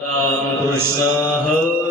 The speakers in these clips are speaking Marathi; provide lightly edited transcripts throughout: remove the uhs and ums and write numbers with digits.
Krishna Hare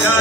Hare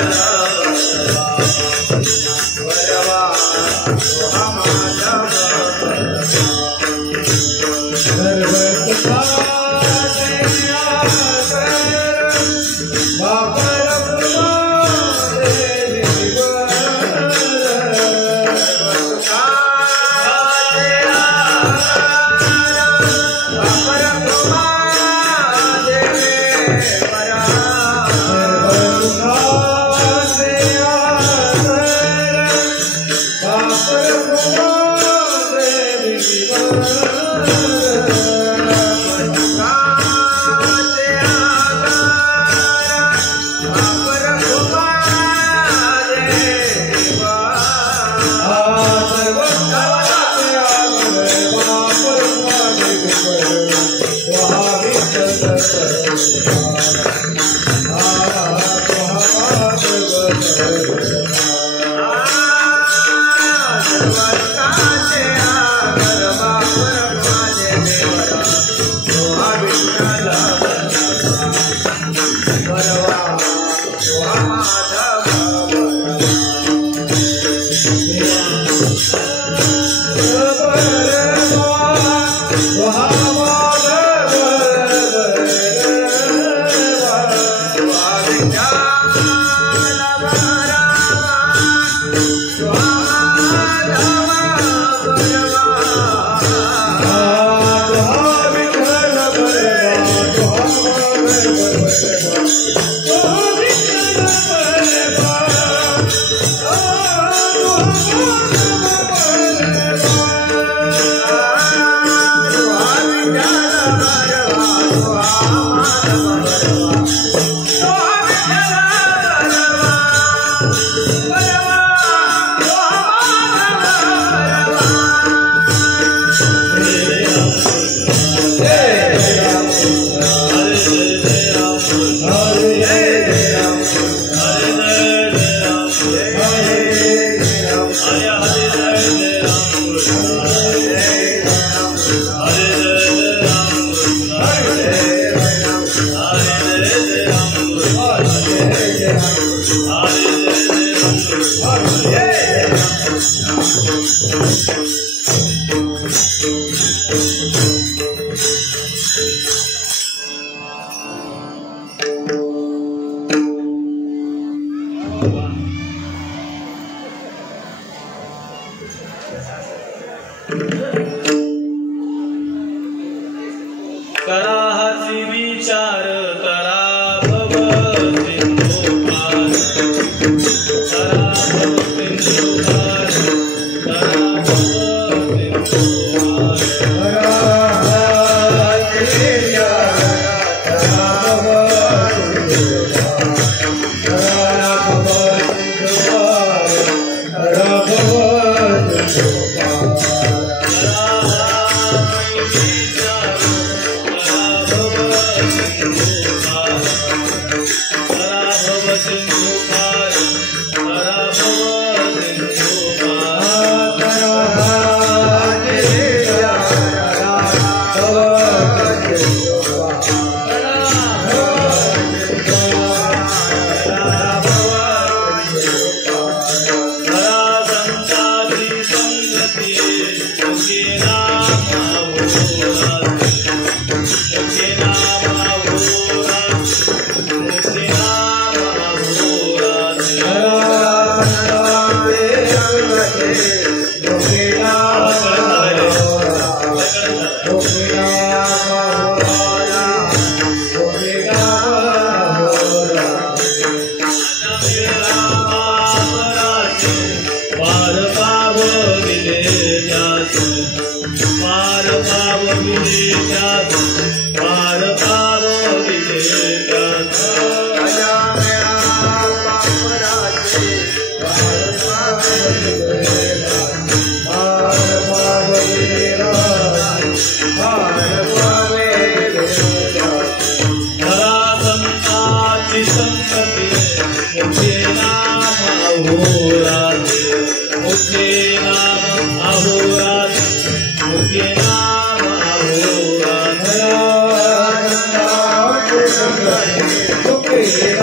Okay.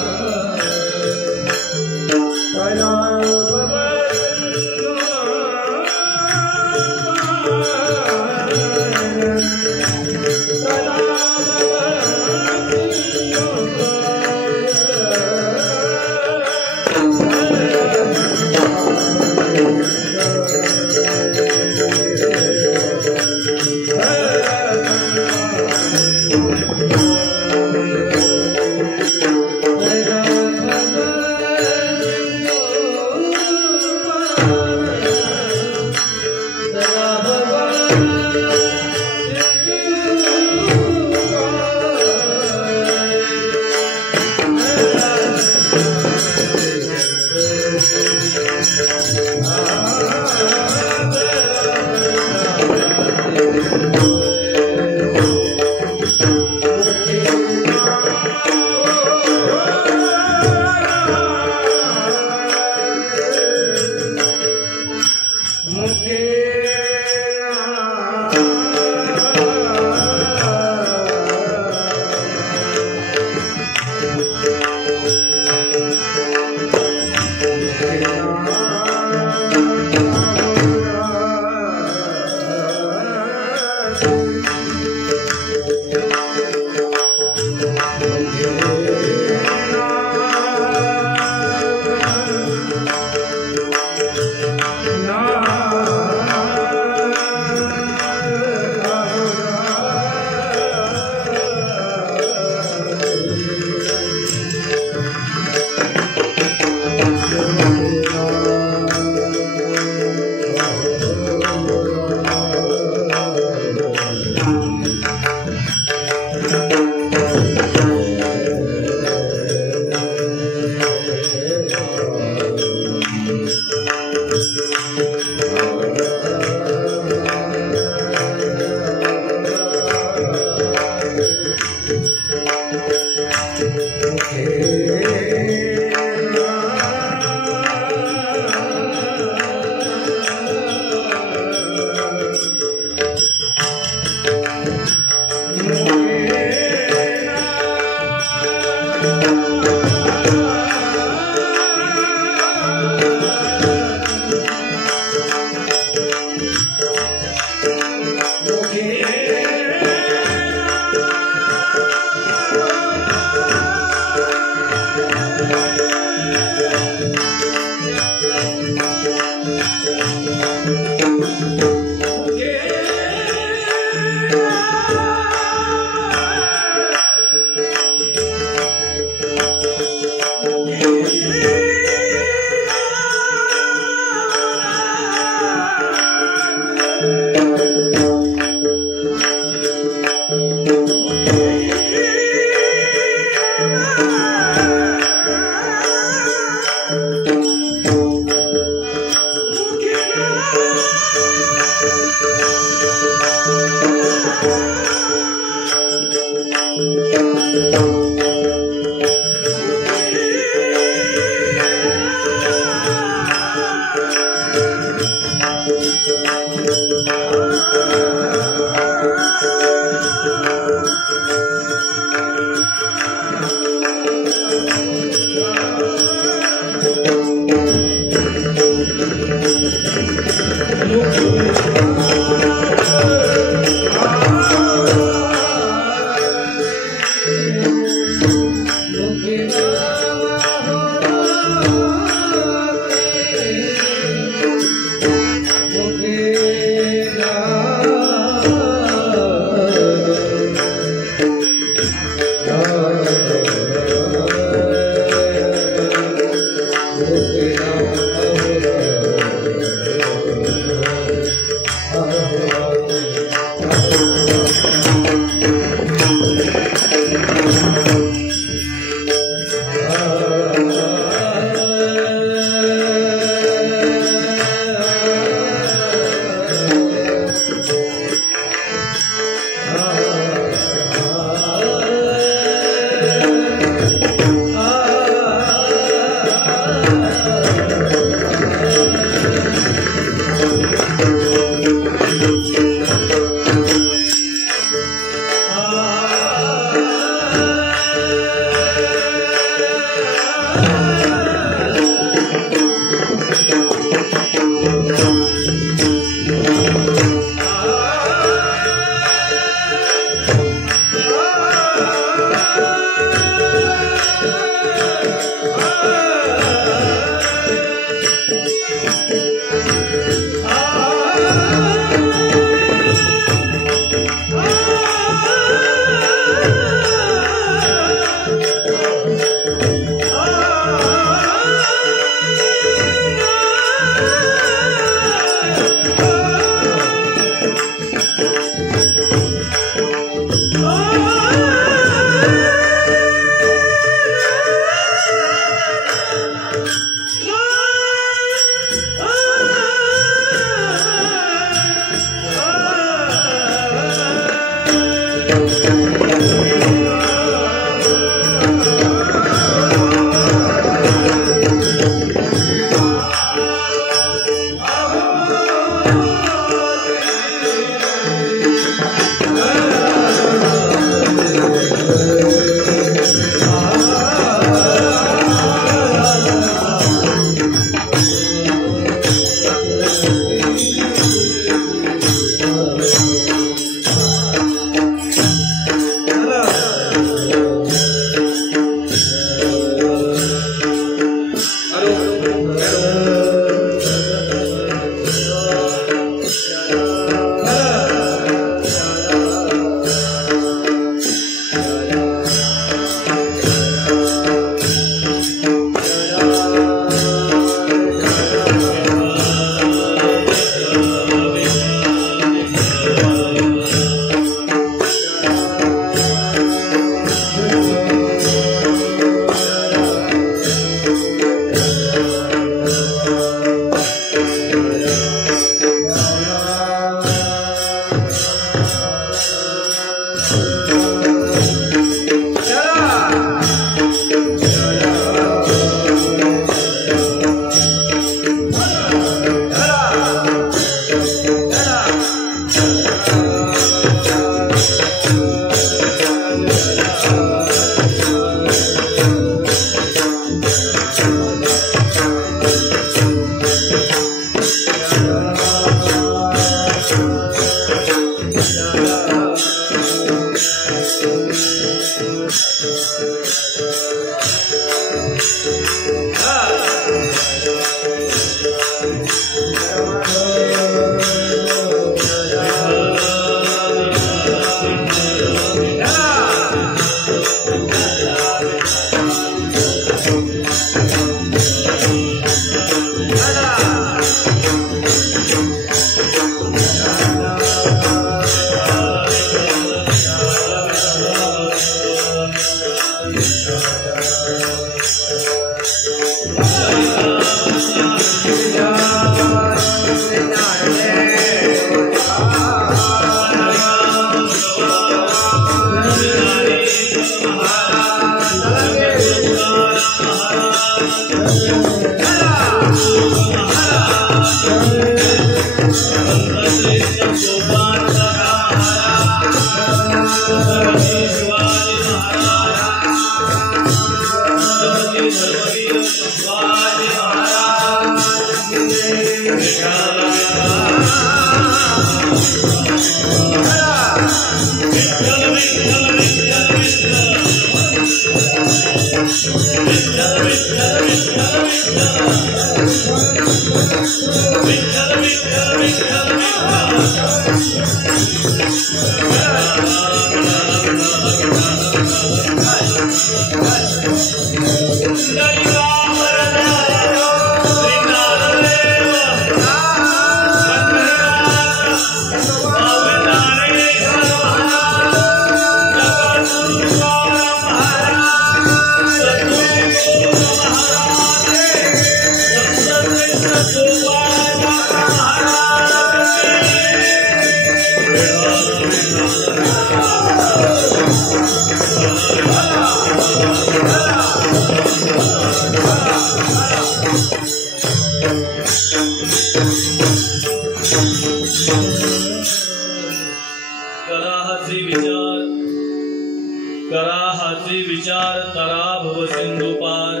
कराहाचे विचार तरा भव सिंधू पार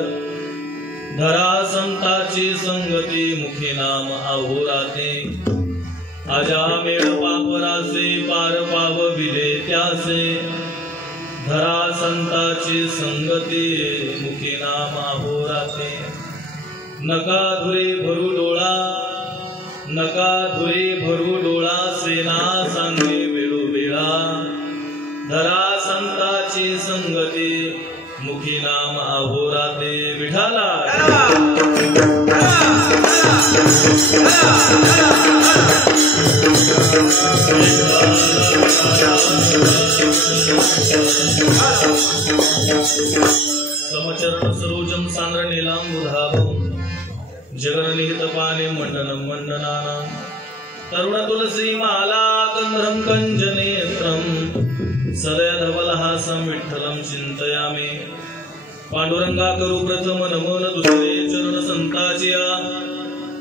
धरा संताची संगती मुखी नाम अहोराते आजा मेळ पापरासे पार पाव विले त्यासे धरा संताची संगती मुखी नाम अहोराते नका धुरे भरू डोळा नका धुरे भरू डोळा सेना सांगे वेळो वेळा धरा संताची संगती मुखी नाम अहोराते विठाला समचरण सरोजम सांद्र नीलांबुधाभं जगन्निहित पाने मंडनं मंडनानां तरुण तुलसी माला कंधं कंजनेत्रं सदय धवलहासं विठ्ठलं चिंतयामि पांडुरंगा करू प्रथम नमन दुसरे चरण संताचिया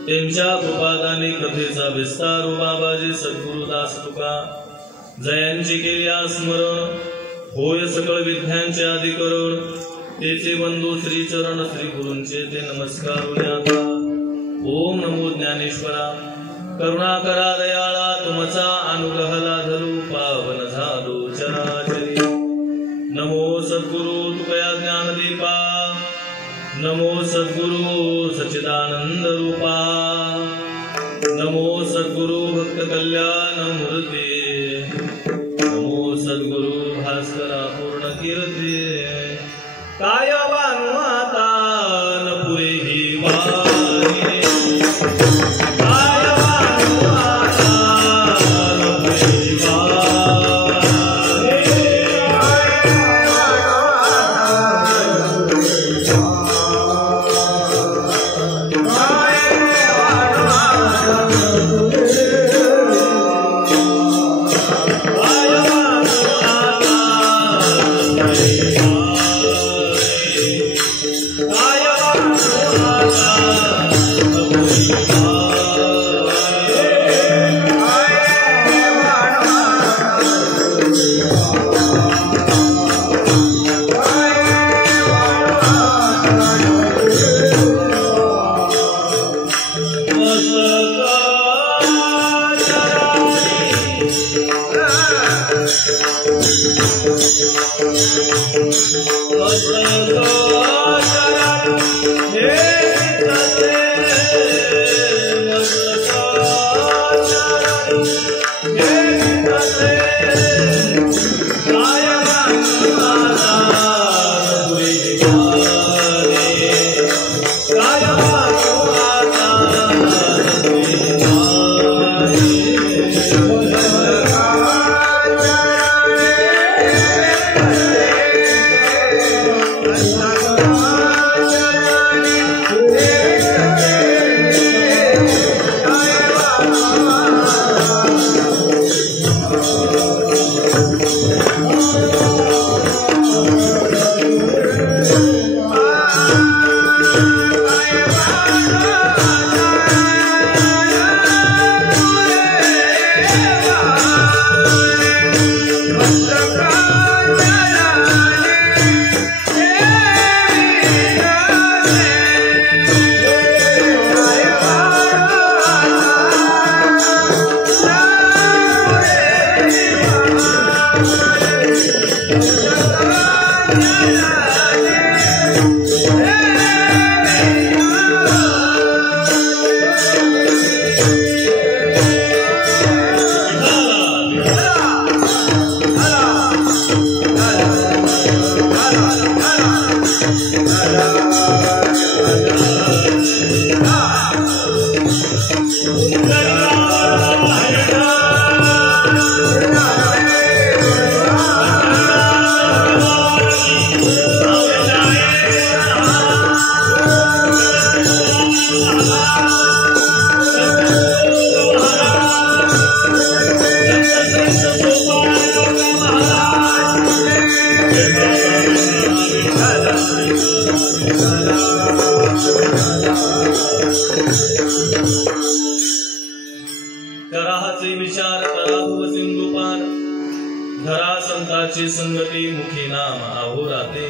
त्यांच्या कृपादानी कथेचा विस्तार बाबाजी सद्गुरुदास तुका जयांची केली स्मरण होय सकळ विद्यांचे अधिकरण तेचे बंधू श्री चरण श्री गुरूंचे ते नमस्कार आता ओम नमो ज्ञानेश्वरा करुणा करा दयाळा तुमचा अनुग्रहला धरू पावन झालो चराचरी नमो सद्गुरु तुकया ज्ञानदीपा नमो सद्गुरु सच्चिदानंद रूपा नमो सद्गुरु भक्त कल्याण मूर्ती नमो सद्गुरु भास्करा पूर्ण कीर्ती काय वाता न पुरे ही वाणी काय वाता न पुरे ही कराहाचे विचार कराभव सिंधुपार धरा संताची संगती मुखी नाम अहोराते.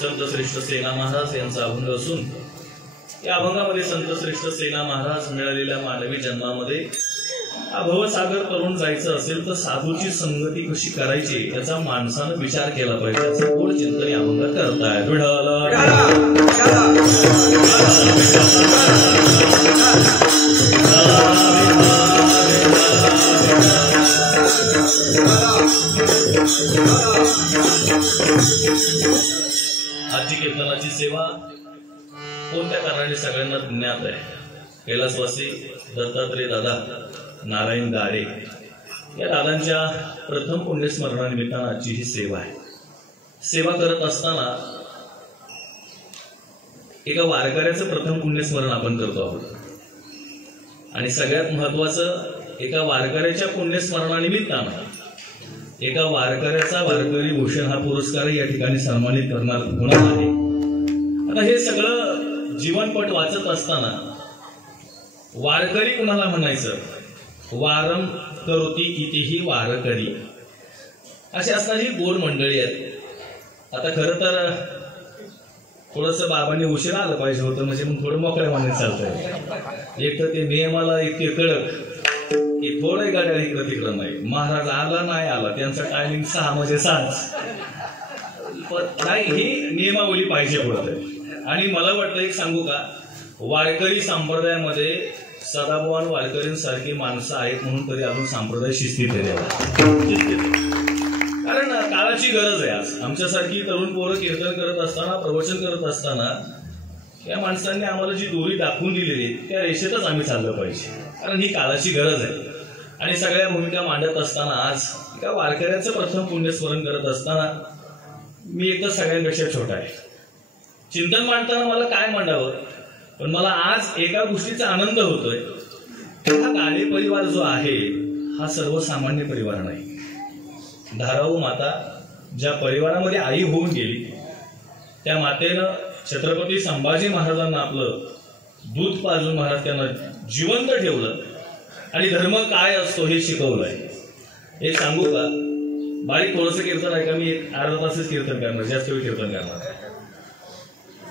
संत श्रेष्ठ सेना महाराज यांचा अभंग असून या अभंगामध्ये संत श्रेष्ठ सेना महाराज मिळालेल्या मानवी जन्मामध्ये भवसागर तरुण जायचं असेल तर साधूची संगती कशी करायची याचा माणसानं विचार केला पाहिजे असं गोड चिंतन या अभंगात करतायत. आजची कीर्तनाची सेवा कोणत्या कारणाने सगळ्यांना ज्ञात आहे. कैलासवासी दत्तात्रय दादा नारायण गारे या दादांच्या प्रथम पुण्यस्मरणानिमित्तानं आजची ही सेवा आहे. सेवा करत असताना एका वारकऱ्याचं प्रथम पुण्यस्मरण आपण करतो आहोत आणि सगळ्यात महत्वाचं एका वारकऱ्याच्या पुण्यस्मरणानिमित्तानं एका वारकऱ्याचा वारकरी भूषण हा पुरस्कार या ठिकाणी सन्मानित करणार होणार आहे. आता हे सगळं जीवनपट वाचत असताना वारकरी कुणाला म्हणायचं, वारम करोती कितीही वारकरी अशी असणारी गोड मंडळी आहेत. आता खरं तर थोडंसं बाबांनी उशिरा आलं पाहिजे होतं म्हणजे मग थोडं मोकळ्या मनाने चालतंय. एक तर ते नियमाला इतके कडक की थोडं गाड्या इकडं तिकडं नाही. महाराज आला नाही आला त्यांचा टायमिंग 6 म्हणजे 6 पण नाही ही नियमावली पाहिजे पुढे. आणि मला वाटतं एक सांगू का, वारकरी संप्रदायामध्ये सदाभाऊ वारकरींसारखी माणसं आहेत म्हणून तरी अजून संप्रदाय शिस्तीत कारण काळाची गरज आहे. आज आमच्यासारखी तरुण पोरं कीर्तन करत असताना प्रवचन करत असताना या माणसांनी आम्हाला जी दोरी दाखवून दिलेली त्या रेषेतच आम्ही चाललं पाहिजे कारण ही काळाची गरज आहे. आणि सगळ्या भूमिका मांडत असताना आज एका वारकऱ्याचं प्रथम पुण्यस्मरण करत असताना मी एकदा सगळ्यांपेक्षा छोटा आहे. चिंतन मांडताना मला काय मांडावं पण मला आज एका गोष्टीचा आनंद होतोय. हा गाडे परिवार जो आहे हा सर्वसामान्य परिवार नाही. धाराऊ माता ज्या परिवारामध्ये आई होऊन गेली त्या मातेनं छत्रपती संभाजी महाराजांना आपलं दूध पाजून महाराज त्यांना जिवंत ठेवलं आणि धर्म काय असतो हे शिकवलंय. एक सांगू का, बारीक थोडंसं कीर्तन आहे का, मी एक अर्धा तासच कीर्तन करणार, जास्त वेळ कीर्तन करणार.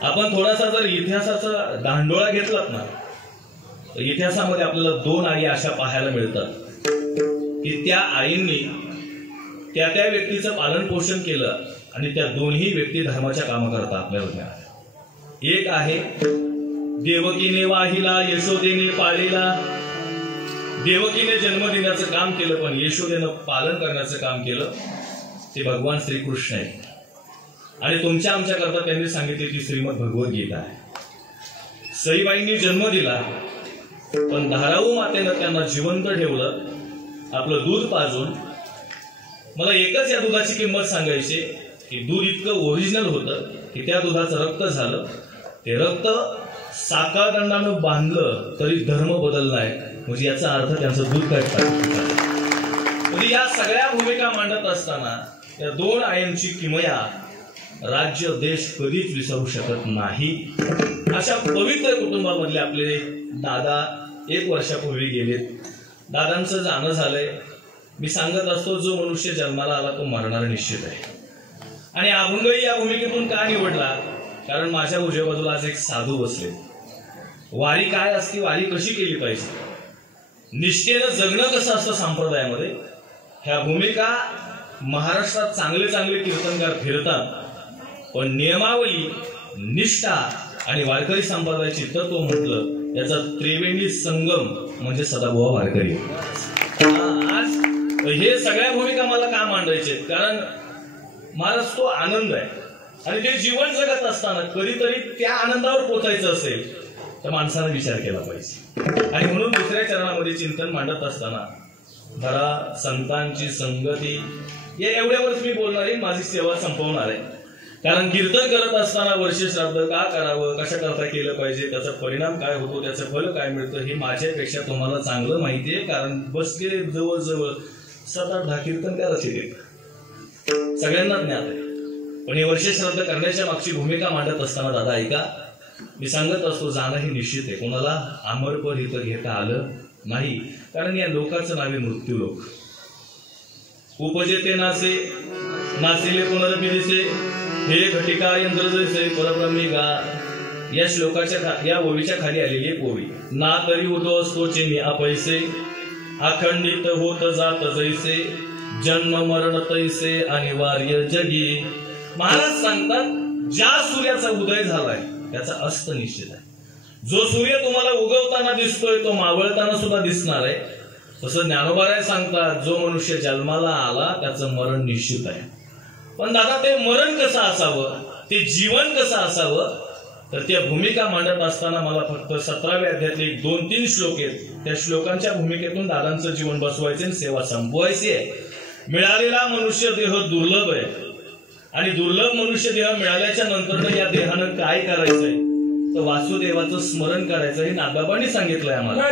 आपण थोडासा जर इतिहासाचा दांडोळा घेतलात ना तर इतिहासामध्ये आपल्याला 2 आई अशा पाहायला मिळतात की त्या आईंनी त्या त्या व्यक्तीचं पालन पोषण केलं आणि त्या दोन्ही व्यक्ती धर्माच्या कामाकरता आपल्याला मिळाल्या. एक आहे देवकीने वाहिला यशोदेने पाळलेला. देवकीने जन्म देण्याचं काम केलं पण यशोदेनं पालन करण्याचं काम केलं ते भगवान श्रीकृष्ण आहे. आणि तुमच्या आमच्या करता त्यांनी सांगितले ती श्रीमद भगवद्गीता आहे. सईबाईंनी जन्म दिला पण धाराऊ मातेनं त्यांना जिवंत ठेवलं आपलं दूध पाजून. मला एकच या दुधाची किंमत सांगायची की दूध इतकं ओरिजिनल होतं की त्या दुधाचं रक्त झालं. ते रक्त साखळदंडानं बांधलं तरी धर्म बदललाय म्हणजे याचा अर्थ त्यांचं दूध काय. म्हणजे या सगळ्या भूमिका मांडत असताना या 2 आयांची किमया राज्य देश कधीच विसरू शकत नाही. अशा पवित्र कुटुंबामधले आपले दादा 1 वर्षापूर्वी गेलेत. दादांचं जाणं झालंय. मी सांगत असतो जो मनुष्य जन्माला आला तो मरणार निश्चित आहे. आणि अभंगही या भूमिकेतून का निवडला कारण माझ्या उजव्या बाजूला आज एक साधू बसले. वारी काय असते, वारी कशी केली पाहिजे, निष्ठेनं जगणं कसं असतं संप्रदायामध्ये, ह्या भूमिका महाराष्ट्रात चांगले चांगले कीर्तनकार फिरतात पण नियमावली निष्ठा आणि वारकरी संप्रदायाची तत्व म्हटलं याचा त्रिवेणी संगम म्हणजे सदाभाऊ वारकरी. आज हे सगळ्या भूमिका मला का मांडायचे कारण महाराज तो आनंद आहे आणि ते जीवन जगत असताना कधीतरी त्या आनंदावर पोचायचं असेल तर माणसाने विचार केला पाहिजे. आणि म्हणून दुसऱ्या चरणामध्ये चिंतन मांडत असताना धरा संतांची संगती या एवढ्यावरच मी बोलणार आहे, माझी सेवा संपवणार आहे. कारण कीर्तन करत असताना वर्ष श्राद्ध का करावं, कशा करता केलं पाहिजे, त्याचा परिणाम काय होतो, त्याचं फल काय मिळतं हे माझ्यापेक्षा तुम्हाला चांगलं माहिती आहे. कारण बसके जवळजवळ 7-8 कीर्तन करायचे ते सगळ्यांना ज्ञात आहे. पण हे वर्ष श्राद्ध करण्याच्या मागची भूमिका मांडत असताना दादा ऐका, मी सांगत असतो जाणं हे निश्चित आहे. कोणाला अमरपद इथं घेता आलं नाही, कारण या लोकाचं नावे मृत्यू लोक. उपजेते नासे नासिले पुनरपिदिसे हे घटिका यंत्र जैसे परब्रह्मी गा. या श्लोकाच्या या ओवीच्या खाली आलेली एक ओवी. ना तरी उदो असतो चिनी अपैसे अखंडित होत जात जैसे जन्म मरण तैसे अनिवार्य जगी. महाराज सांगतात ज्या सूर्याचा उदय झालाय त्याचा अस्त निश्चित आहे. जो सूर्य तुम्हाला उगवताना दिसतोय तो मावळताना सुद्धा दिसणार आहे. तसं ज्ञानोबाराय सांगतात जो मनुष्य जन्माला आला त्याचं मरण निश्चित आहे. पण दादा ते मरण कसं असावं, ते जीवन कसं असावं, तर त्या भूमिका मांडत असताना मला फक्त 17व्या अध्यायातले 2-3 श्लोक आहेत. त्या श्लोकांच्या भूमिकेतून दादांचं जीवन बसवायचे आणि सेवा संपवायची आहे. मिळालेला मनुष्य देह दुर्लभ आहे आणि दुर्लभ मनुष्य देह मिळाल्याच्या नंतर या देहानं काय करायचंय तर वासुदेवाचं स्मरण करायचं हे नागबाबांनी सांगितलंय आम्हाला.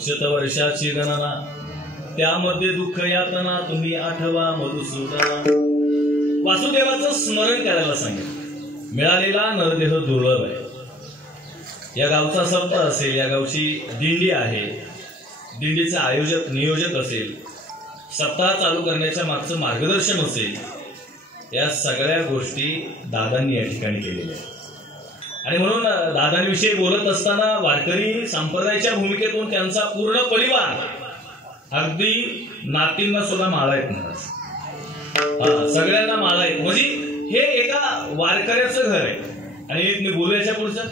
शतवर्षाची गणना त्यामध्ये दुःख यातना तुम्ही आठवा मधुसूदना. वासुदेवाचं स्मरण करायला सांगितलं. मिळालेला नरदेह दुर्लभ आहे. या गावचा सप्ताह असेल, या गावची दिंडी आहे, दिंडीचा आयोजक नियोजक असेल, सप्ताह चालू करण्याच्या मागचं मार्गदर्शन असेल, या सगळ्या गोष्टी दादांनी या ठिकाणी केलेल्या आहेत. आणि म्हणून दादांविषयी बोलत असताना वारकरी संप्रदायाच्या भूमिकेतून त्यांचा पूर्ण परिवार अगदी नातींना सुद्धा माळा आहेत महाराज, सगळ्यांना माळा आहेत. म्हणजे हे एका वारकऱ्याचं घर आहे. आणि एक मी बोलायच्या पुढचं,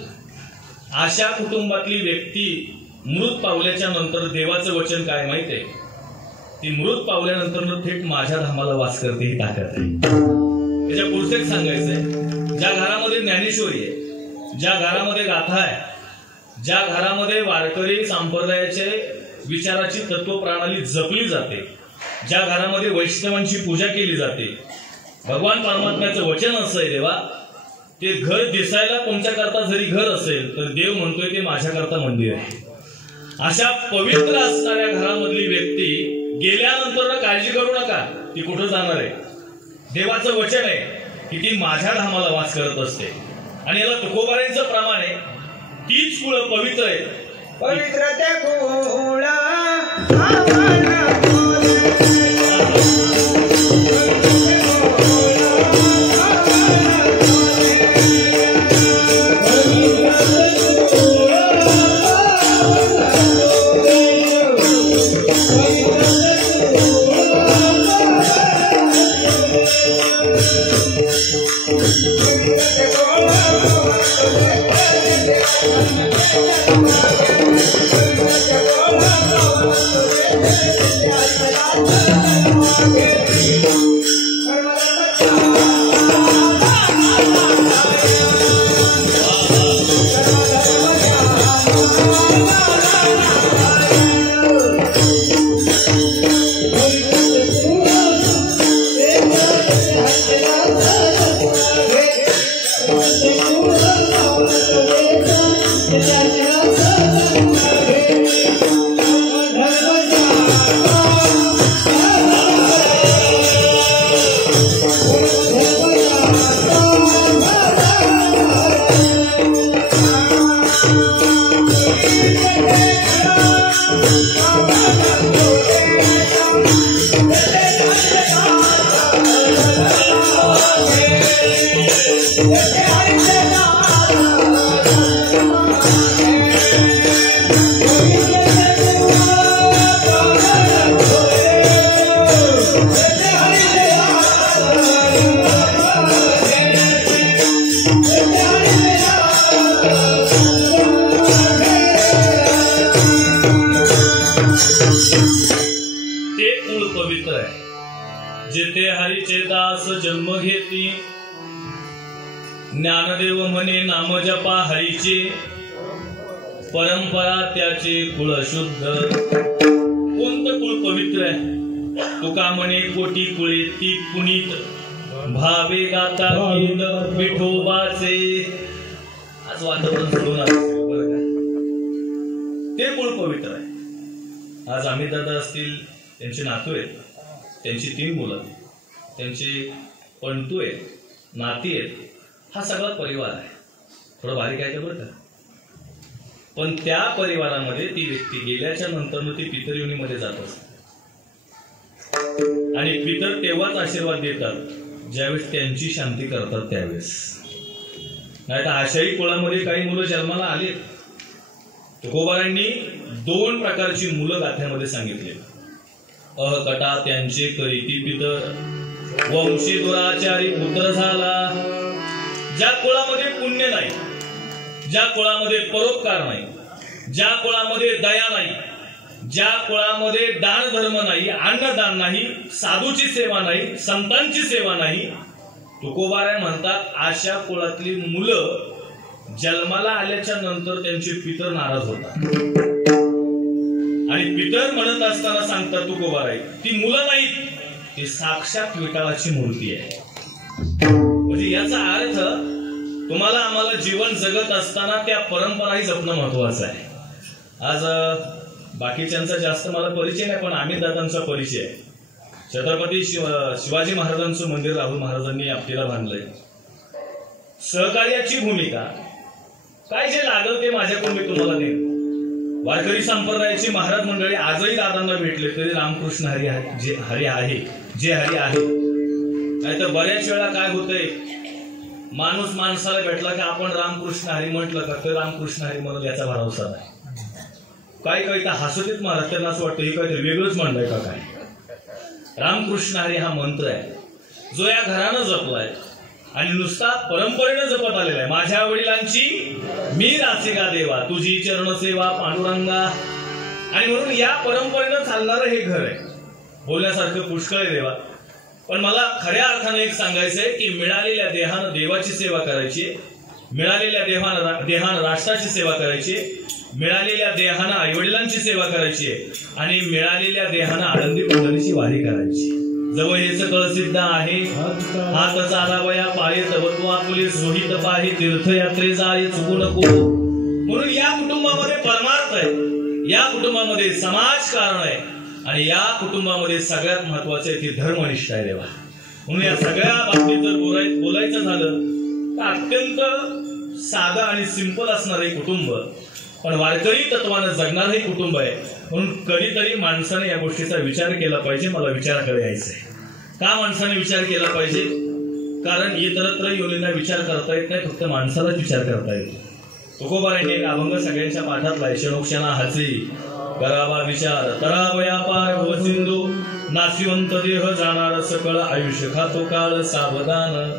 अशा कुटुंबातली व्यक्ती मृत पावल्याच्या नंतर देवाचं वचन काय माहिती आहे, ती मृत पावल्यानंतर थेट माझ्या धामाला वास करते ही ताकद आहे. त्याच्या पुढचंच सांगायचंय, ज्या घरामध्ये ज्ञानेश्वरी आहे, ज्या घरामध्ये गाथा आहे, ज्या घरामध्ये वारकरी संप्रदायाचे विचाराची तत्वप्रणाली जपली जाते, ज्या घरामध्ये वैष्णवांची पूजा केली जाते, भगवान परमात्म्याचं वचन असं आहे देवा, ते घर दिसायला तुमच्याकरता जरी घर असेल तर देव म्हणतोय ते माझ्याकरता मंदिर आहे. अशा पवित्र असणाऱ्या घरामधली व्यक्ती गेल्यानंतर काळजी करू नका, ती कुठं जाणार आहे. देवाचं वचन आहे की ती माझ्या धामाला वास करत असते. आणि याला तुकोबारांचं प्रमाण आहे, तीच कुळं पवित्र आहे. पवित्र ते कुळ जन्म घेती ज्ञानदेव म्हणे नाम जपा हरीचे परंपरा त्याचे कुळ शुद्ध. कोणतं कुळ पवित्र आहे? तुका म्हणे कोटी कुळे ती पुनीत भावे गाता गीत विठोबाचे. आज वातावरण सोडून बरं का, ते कुळ पवित्र आहे. आज अमित दादा असतील, त्यांचे नातू आहेत, त्यांची 3 मुलं, त्यांचे पंटू आहेत, नाती आहेत, हा सगळा परिवार आहे. थोडं बारीक आहे का बरं का, पण त्या परिवारामध्ये ती व्यक्ती गेल्याच्या नंतर ती पितर योनीमध्ये जात असते. आणि पितर तेव्हाच आशीर्वाद देतात ज्यावेळेस त्यांची शांती करतात त्यावेळेस. नाही तर आशाई कुळामध्ये काही मुलं जन्माला आले. तुकोबारांनी 2 प्रकारची मुलं गाथ्यामध्ये सांगितले. अहकटा त्यांचे करीती पितर, वंशी दुराचारी पुत्र झाला. ज्या कुळामध्ये पुण्य नाही, ज्या कुळामध्ये परोपकार नाही, ज्या कुळामध्ये दया नाही, ज्या कुळामध्ये दान धर्म नाही, अन्नदान नाही, साधूची सेवा नाही, संतांची सेवा नाही, तुकोबाराय म्हणतात अशा कुळातली मुलं जन्माला आल्याच्या नंतर त्यांचे पितर नाराज होतात. आणि पितर म्हणत असताना सांगतात तुकोबाराय, ती मुलं नाहीत, ती साक्षात विठाळाची मूर्ती आहे. म्हणजे याचा अर्थ तुम्हाला आम्हाला जीवन जगत असताना त्या परंपराही जपणं महत्वाचं आहे. आज बाकीच्यांचा जास्त मला परिचय नाही, पण अमित दादांचा परिचय आहे. छत्रपती शिवाजी महाराजांचं मंदिर राहुल महाराजांनी आपल्याला बांधलंय. सहकार्याची भूमिका काय जे लागल ते माझ्याकडून मी तुम्हाला देईन. वारकरी संप्रदायाची महाराज मंडळी आजही दादांना भेटले तरी रामकृष्ण हरी आहे, जे हरी आहे. नाहीतर बऱ्याच वेळा काय होतंय, माणूस माणसाला भेटला की आपण रामकृष्ण हरी म्हटलं का तर रामकृष्ण हरी म्हणून याचा भरोसा नाही. काही काही तर हसतीत महाराज, त्यांना असं वाटतं हे काहीतरी वेगळंच म्हणलंय का काय. रामकृष्ण हरी हा मंत्र आहे जो या घरानं जपलाय आणि नुसता परंपरेनं जपत आलेला आहे. माझ्या वडिलांची मी रासिका देवा, तुझी चरण सेवा पांडुरंगा. आणि म्हणून या परंपरेनं चालणारं हे घर आहे. बोलण्यासारखं पुष्कळ आहे देवा. पण मला खऱ्या अर्थाने एक सांगायचंय की मिळालेल्या देहानं देवाची सेवा करायची, मिळालेल्या देहानं राष्ट्राची सेवा करायची, मिळालेल्या देहानं आईवडिलांची सेवा करायची आणि मिळालेल्या देहानं आनंदी पंढरीची वारी करायची. जवळ हे सकळ सिद्ध आहे, हात चालावया पाये तवत्व आपुले सोहित पाहे तीर्थयात्रे जाय चुकू नको. म्हणून या कुटुंबामध्ये परमार्थ आहे, या कुटुंबामध्ये समाजकारण आहे आणि या कुटुंबामध्ये सगळ्यात महत्वाचे ती धर्मनिष्ठा आहे देवा. म्हणून या सगळ्या बाबतीत जर बोलायचं झालं तर अत्यंत साधं आणि सिंपल असणारे कुटुंब, पण वारकरी तत्वानं जगणारं कुटुंब आहे. म्हणून कधीतरी माणसाने या गोष्टीचा विचार केला पाहिजे. मला विचाराकडे यायचंय. का माणसाने विचार केला पाहिजे? कारण इतरत्र योनींना विचार करता येत नाही, फक्त माणसालाच विचार करता येतो. तुकोबारांनी एक अभंग सगळ्यांच्या पाठातला आहे, क्षणोक्षणा हसी करावा विचार तरावया पार हो सिंधू नाशिवंत देह जाणार सकळ आयुष्य खातो काळ सावधान.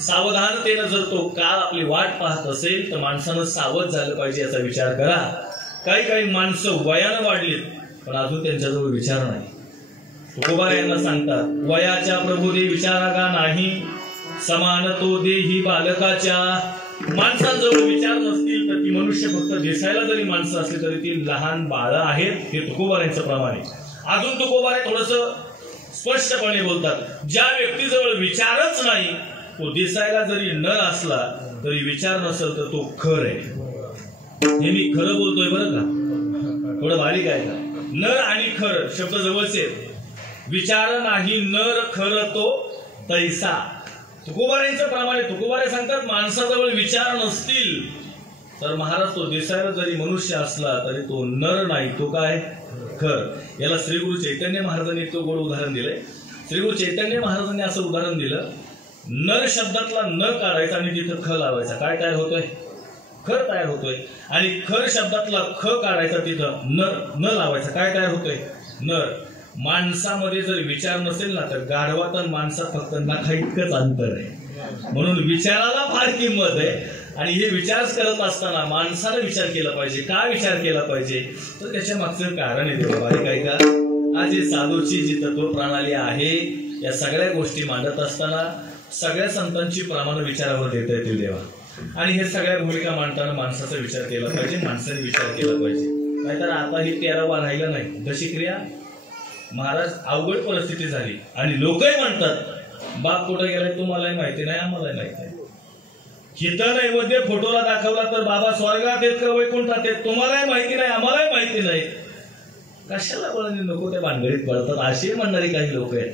सावधानतेनं जर तो काळ आपली वाट पाहत असेल तर माणसानं सावध झालं पाहिजे याचा विचार करा. काही माणसं वयानं वाढलीत पण अजून त्यांच्याजवळ विचार नाही. तुकोबा यांना सांगतात, वयाच्या प्रभुदे विचारागा नाही समान तो देही बालकाच्या. माणसांजवळ विचार नसतील तर ती मनुष्य फक्त दिसायला जरी माणसं असली तरी ती लहान बाळं आहेत. हे तुकोबा यांच्या प्रमाणे. अजून तुकोबा थोडस स्पष्टपणे बोलतात, ज्या व्यक्तीजवळ विचारच नाही तो दिसायला जरी नर असला तरी विचार नसेल तर तो खर आहे. हे मी खरं बोलतोय बरं का, थोडं बारीक आहे का. नर आणि खर शब्द जवळचे. विचार नाही नर खर तो तैसा. तुकोबाऱ्यांच्या प्रमाणे तुकोबारे सांगतात, माणसाजवळ विचार नसतील तर महाराज तो दिसायला जरी मनुष्य असला तरी तो नर नाही, तो काय खर. याला श्री गुरु चैतन्य महाराजांनी तो गोड उदाहरण दिलंय. श्री गुरु चैतन्य महाराजांनी असं उदाहरण दिलं, नर शब्दातला न काढायचा आणि तिथं ख लावायचा, काय तयार होतोय? खर तयार होतोय. आणि खर शब्दातला ख काढायचा तिथं न लावायचा, काय तयार होतोय? नर. माणसामध्ये जर विचार नसेल ना तर गाढवात आणि माणसात फक्त नखा इतकंच अंतर आहे. म्हणून विचाराला फार किंमत आहे. आणि हे विचार करत असताना माणसाला विचार केला पाहिजे. का विचार केला पाहिजे तर त्याच्या मागचं कारण आहे देवा. काय का आज ही साधूची जी तत्व प्रणाली आहे या सगळ्या गोष्टी मांडत असताना सगळ्या संतांची प्रमाण विचारावर देता येतील देवा. आणि हे सगळ्या भूमिका मांडताना माणसाचा विचार केला पाहिजे, माणसाने विचार केला पाहिजे. नाहीतर आता ही 13 राहिलं नाही. दशक्रिया महाराज अवघड परिस्थिती झाली आणि लोकही म्हणतात बाप कुठे गेलाय तुम्हालाही माहिती नाही, आम्हालाही माहिती नाही. हिथं नैवेद्य फोटोला दाखवला तर बाबा स्वर्गात आहेत का वैकुंठात आहेत तुम्हालाही माहिती नाही, आम्हालाही माहिती नाही. कशाला वळणी नको त्या भानगडीत पडतात अशी म्हणणारी काही लोक आहेत.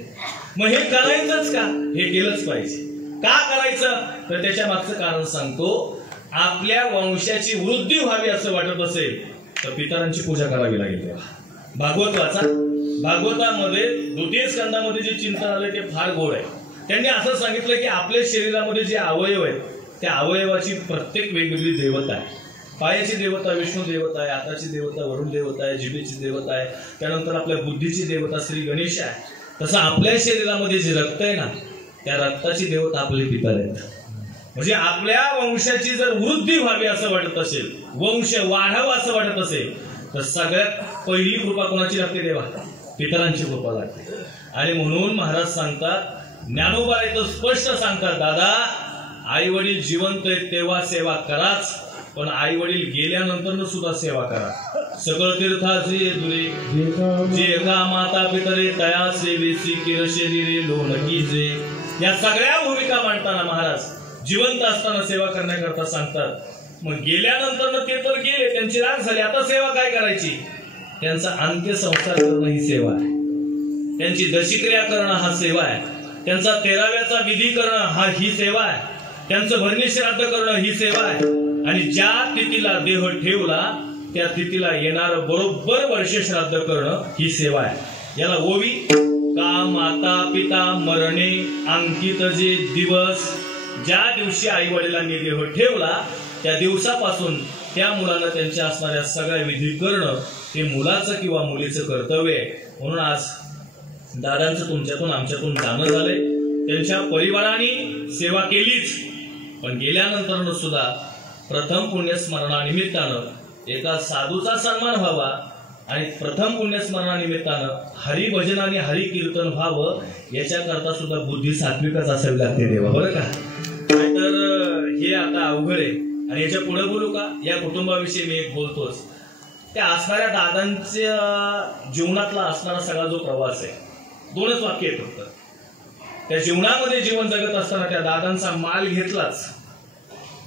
मग हे करायचंच का? हे केलंच पाहिजे. का करायचं तर त्याच्या मागचं कारण सांगतो. आपल्या वंशाची वृद्धी व्हावी असं वाटत असेल तर पितरांची पूजा करावी लागेल तेव्हा. भागवत वाचा. भागवतामध्ये 2य स्कंदामध्ये जे चिंतन आलंय ते फार गोड आहे. त्यांनी असं सांगितलं की आपल्या शरीरामध्ये जे अवयव आहेत त्या अवयवाची प्रत्येक वेगवेगळी देवता आहे. पायाची देवता विष्णू देवता आहे, हाताची देवता वरुण देवता आहे, जिभेची देवता आहे, त्यानंतर आपल्या बुद्धीची देवता श्री गणेश आहे. तसं आपल्या शरीरामध्ये जे रक्त आहे ना त्या रक्ताची देवता आपले पितर आहेत. म्हणजे आपल्या वंशाची जर वृद्धी व्हावी असं वाटत असेल, वंश वाढावा असं वाटत असेल तर सगळ्यात पहिली कृपा कोणाची लागते देवा? पितरांची कृपा लागते. आणि म्हणून महाराज सांगतात, ज्ञानोबा इथं स्पष्ट सांगतात, दादा आई वडील जिवंत आहेत तेव्हा सेवा कराच, पण आई वडील गेल्यानंतर सुद्धा सेवा करा. सकळ तीर्थाचे जे का माता पितरे तया सेवेसी किर शरीरे लोणकी जे. या सगळ्या भूमिका मांडताना महाराज जिवंत असताना सेवा करण्याकरता सांगतात. मग गेल्यानंतर ते तर गेले, त्यांची राग झाली, आता सेवा काय करायची? त्यांचा अंत्यसंस्कार करणं ही सेवा आहे. त्यांची दशक्रिया करणं हा सेवा आहे. त्यांचा 13व्याचा विधी करणं हा ही सेवा आहे. त्यांचं भरणी श्राद्ध करणं ही सेवा आहे. आणि ज्या तिथीला देह ठेवला त्या तिथीला येणार बरोबर वर्ष श्राद्ध करणं ही सेवा आहे. याला ओवी का माता पिता मरणे अंकित जे दिवस. ज्या दिवशी आई वडिलांनी देह ठेवला त्या दिवसापासून त्या मुलानं त्यांच्या असणाऱ्या सगळ्या विधी करणं हे मुलाचं किंवा मुलीचं कर्तव्य आहे. म्हणून आज दादांचं तुमच्यातून आमच्यातून जाणं झालंय. त्यांच्या परिवाराने सेवा केलीच, पण गेल्यानंतर सुद्धा प्रथम पुण्यस्मरणानिमित्तानं एका साधूचा सन्मान व्हावा आणि प्रथम पुण्यस्मरणानिमित्तानं हरिभजन आणि हरिकीर्तन व्हावं याच्याकरता सुद्धा बुद्धी सात्विकच असावी लागते देवा, बरं का? नाहीतर हे आता अवघड आहे. आणि याच्या पुढे बोलू का? या कुटुंबाविषयी मी एक बोलतोच. त्या असणाऱ्या दादांच्या जीवनातला असणारा सगळा जो प्रवास आहे, 2च वाक्य आहेत फक्त. त्या जीवनामध्ये जीवन जगत असताना त्या दादांचा माल घेतलाच,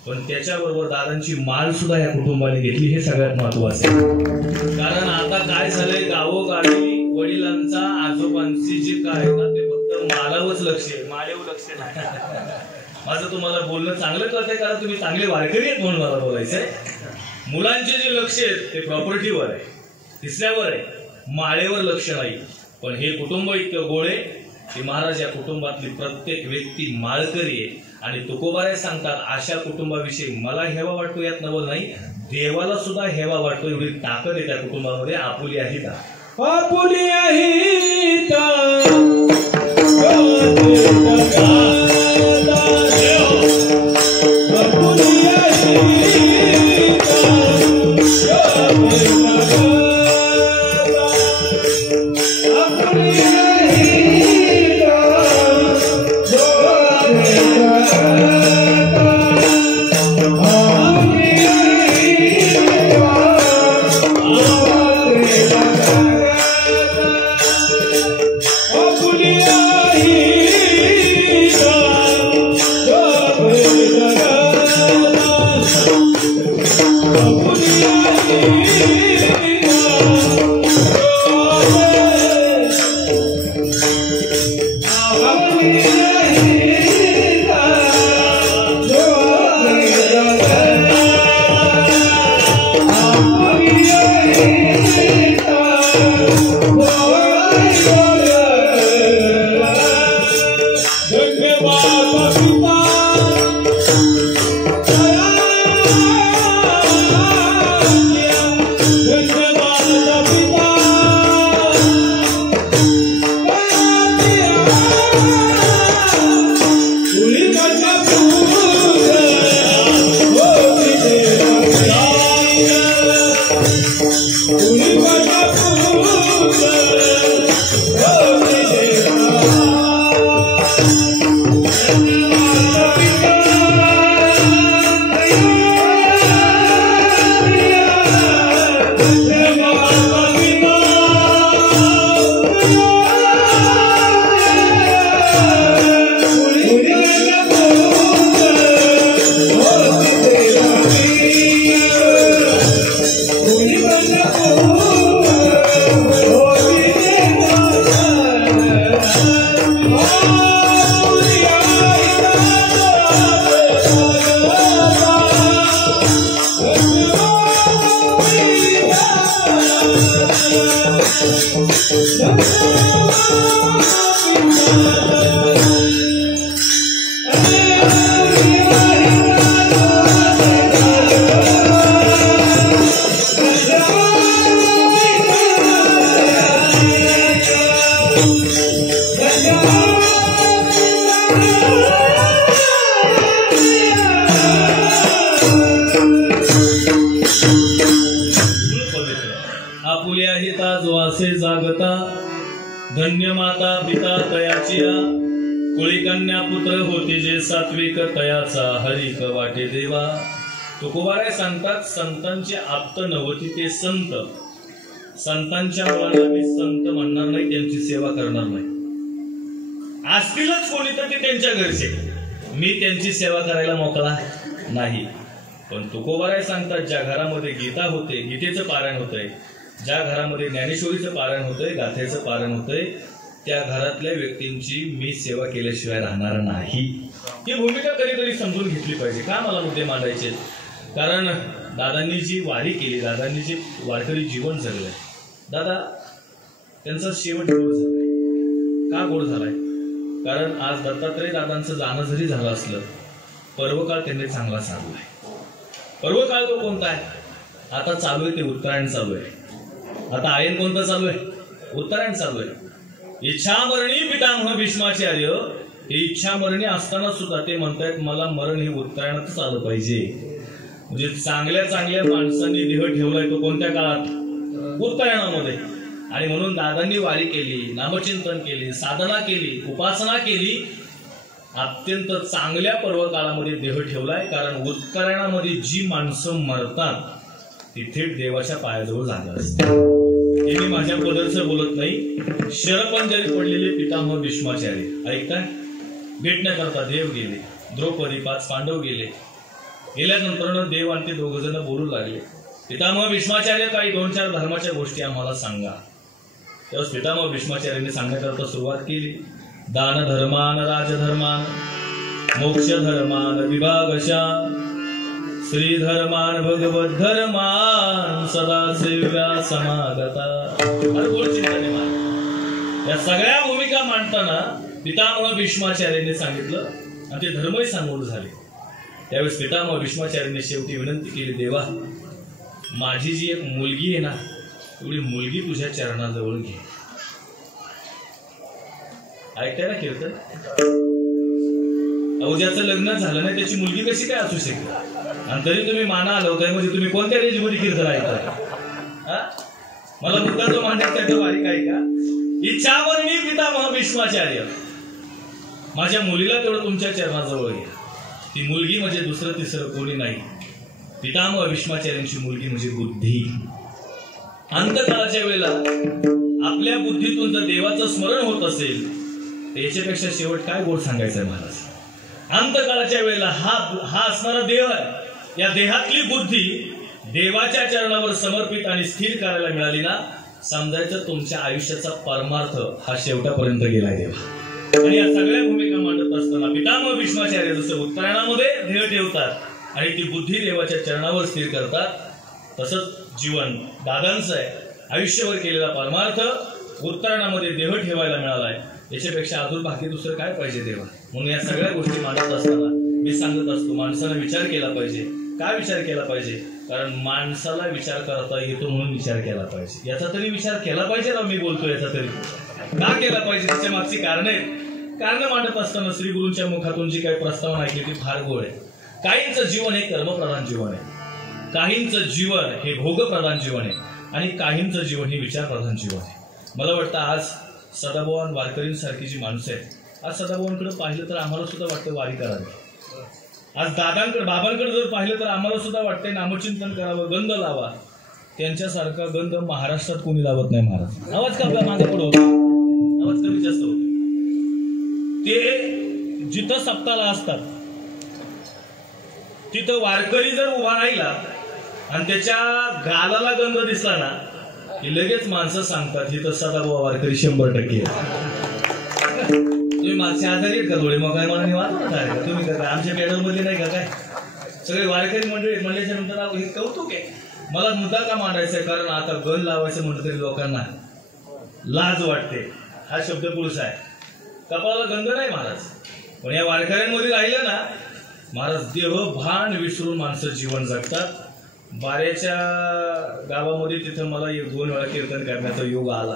पण त्याच्याबरोबर दादांची माल सुद्धा या कुटुंबाने घेतली, हे सगळ्यात महत्वाचं आहे. कारण आता काय झालंय, गावोगावी वडिलांचा आजोबांची जी काय ना ते फक्त मालावरच लक्ष आहे, मालेवर लक्ष नाही. माझं तुम्हाला बोलणं चांगलं कळतंय कारण तुम्ही चांगले वारकरी आहेत म्हणून मला बोलायचंय. मुलांचे जे लक्ष आहेत ते प्रॉपर्टीवर आहे, तिसऱ्यावर आहे, माळेवर लक्ष नाही. पण हे कुटुंब इतकं गोड आहे की महाराज या कुटुंबातली प्रत्येक व्यक्ती माळकरी आहे. आणि तुकोबाराय सांगतात अशा कुटुंबाविषयी मला हेवा वाटतो, यात नवल नाही, देवाला सुद्धा हेवा वाटतो. एवढी ताकद आहे त्या कुटुंबामध्ये. आपुली अहिता, आपुली अहिता धन्य माता पिता तयाचिया कुळी कन्या पुत्र होते जे सात्विक तयाचा हरिक वाटे देवा. तुकोबाराय सांगतात संतांचे आप्त नव्हती ते संत. संतांच्या मुलांना मी संत म्हणणार नाही, त्यांची सेवा करणार नाही. असतीलच कोणी तर ते त्यांच्या घरचे, मी त्यांची सेवा करायला मोकळा नाही. पण तुकोबाराय सांगतात ज्या घरामध्ये गीता होते, गीतेचं पारायण होतंय, ज्या घरामध्ये ज्ञानेश्वरीचं पारायण होतंय, गाथेचं पारायण होतंय, त्या घरातल्या व्यक्तींची मी सेवा केल्याशिवाय राहणार नाही. ही भूमिका कधीतरी समजून घेतली पाहिजे. का मला मुद्दे मांडायचे? कारण दादांनी जी वारी केली, दादांनी जे वारकरी जीवन जगलंय, दादा त्यांचा शेवट गोड झालाय. का गोड झालाय? कारण आज दत्तात्रय दादांचं जाणं जरी झालं असलं, पर्वकाळ त्यांनी चांगला साधलाय. पर्वकाळ तो कोणता आहे? आता चालू आहे ते उत्तरायण चालू आहे. आता आयन कोणतं चालू आहे? उत्तरायण चालू आहे. इच्छामरणी पितामह भीष्माचार्य हे इच्छामरणी असताना सुद्धा ते म्हणतायत मला मरण हे उत्तरायणातच आलं पाहिजे. म्हणजे चांगल्या चांगल्या माणसांनी देह ठेवलाय तो कोणत्या काळात? उत्तरायणामध्ये. आणि म्हणून दादांनी वारी केली, नामचिंतन केली, साधना केली, उपासना केली. अत्यंत चांगल्या पर्वकाळामध्ये देह ठेवलाय. कारण उत्तरायणामध्ये जी माणसं मरतात ती थेट देवाच्या पायाजवळ जाणार असते. हे मी माझ्या पदरचं बोलत नाही. शरपंजरी पडलेले पितामह भीष्माचार्य ऐकताय, भेटण्याकरता देव गेले, द्रौपदी 5 पांडव गेले. गेल्यानंतर देव आणि ते 2 जण बोलू लागले, पितामह भीष्माचार्य काही 2-4 धर्माच्या गोष्टी आम्हाला सांगा. तेव्हा पितामह भीष्माचार्यांनी सांगण्याकरता सुरुवात केली. दान धर्मान राजधर्मान मोक्ष धर्मान विभागशा श्री धर्मान भगवत धर्मान सदाशिव्या समागता. या सगळ्या भूमिका मांडताना पितामह भीष्माचार्यांनी सांगितलं आणि ते धर्मही सांगून झाले. त्यावेळेस पितामह भीष्माचार्यांनी शेवटी विनंती केली, देवा माझी जी एक मुलगी आहे ना, तेवढी मुलगी तुझ्या चरणाजवळ घे. ऐकताय ना कीर्तन? अवजाचं लग्न झालं नाही, त्याची मुलगी कशी काय असू शकते? आणि तरी तुम्ही माना आलवताय, म्हणजे तुम्ही कोणत्या रेंजमध्ये कीर्तन ऐकताय? मला मुद्दा जो मांडायचा बारीक आहे का? इच्छावरणी पितामह भीष्माचार्य, माझ्या मुलीला तेवढं तुमच्या चरणाजवळ घ्या. ती मुलगी म्हणजे दुसरं तिसरं कोणी नाही, पितामह भीष्माचार्यांची मुलगी म्हणजे बुद्धी. अंतकाळाच्या वेळेला आपल्या बुद्धीतून जर देवाचं स्मरण होत असेल याच्यापेक्षा शेवट काय गोड सांगायचंय महाराज? अंतकाळाच्या वेळेला हा असणारा देह आहे, या देहातली बुद्धी देवाच्या चरणावर समर्पित आणि स्थिर करायला मिळाली ना, समजायचं तुमच्या आयुष्याचा परमार्थ हा शेवटापर्यंत गेलाय देवा. आणि या सगळ्या भूमिका मांडत असताना पितामह भीष्माचार्य जसं उत्तरायणामध्ये ध्येय ठेवतात आणि ती बुद्धी देवाच्या चरणावर स्थिर करतात, तसंच जीवन दादांचं आहे. आयुष्यभर केलेला परमार्थ उत्तरायणामध्ये देह ठेवायला मिळालाय. याच्यापेक्षा अजून बाकी दुसरं काय पाहिजे देवा? म्हणून या सगळ्या गोष्टी मांडत असताना मी सांगत असतो, माणसानं विचार केला पाहिजे. काय विचार केला पाहिजे? कारण माणसाला विचार करता येतो म्हणून विचार केला पाहिजे. याचा तरी विचार केला पाहिजे ना. मी बोलतो याचा तरी का केला पाहिजे? त्याच्या मागची कारण आहेत. कारण मांडत असताना श्री गुरूंच्या मुखातून जी काही प्रस्तावना ऐकली ती फार गोड आहे. काहींचं जीवन हे कर्मप्रधान जीवन आहे, काहींचं जीवन हे भोगप्रधान जीवन आहे आणि काहींचं जीवन हे विचारप्रधान जीवन आहे. मला वाटतं आज सदाभाऊ वारकरींसारखी जी माणसं आहेत, आज सदाभाऊंकडे पाहिलं तर आम्हाला सुद्धा वाटतं वारी करावी. आज दादांकडे बाबांकडे जर पाहिलं तर आम्हाला सुद्धा वाटतंय नामचिंतन करावं, गंध लावा. त्यांच्यासारखा गंध महाराष्ट्रात कोणी लावत नाही महाराज. आवाज का आपला मागे पुढे होतो, आवाज कमी जास्त होतो. ते जिथं सप्ताला असतात तिथं वारकरी जर उभा राहिला आणि त्याच्या गालाला गंध दिसला ना की लगेच माणसं सांगतात ही तर सदाभाऊ वारकरी 100% तुम्ही मागच्या आजारी आहेत का थोडे? मग काय मला निवांत आहे का तुम्ही? काय आमच्या मॅडममध्ये नाही का काय? सगळे वारकरी मंडळी म्हणल्याच्या नंतर हे कौतुक आहे. मला मुद्दा का मांडायचा आहे? कारण आता गण लावायचं म्हटलं तरी लोकांना लाज वाटते. हा शब्द पुरुष आहे, कपाळाला गंध नाही महाराज. पण या वारकऱ्यांमध्ये राहिलं ना महाराज, देह भान विसरून माणसं जीवन जगतात. बाऱ्याच्या गावामध्ये तिथं मला 1-2 वेळा कीर्तन करण्याचा योग आला.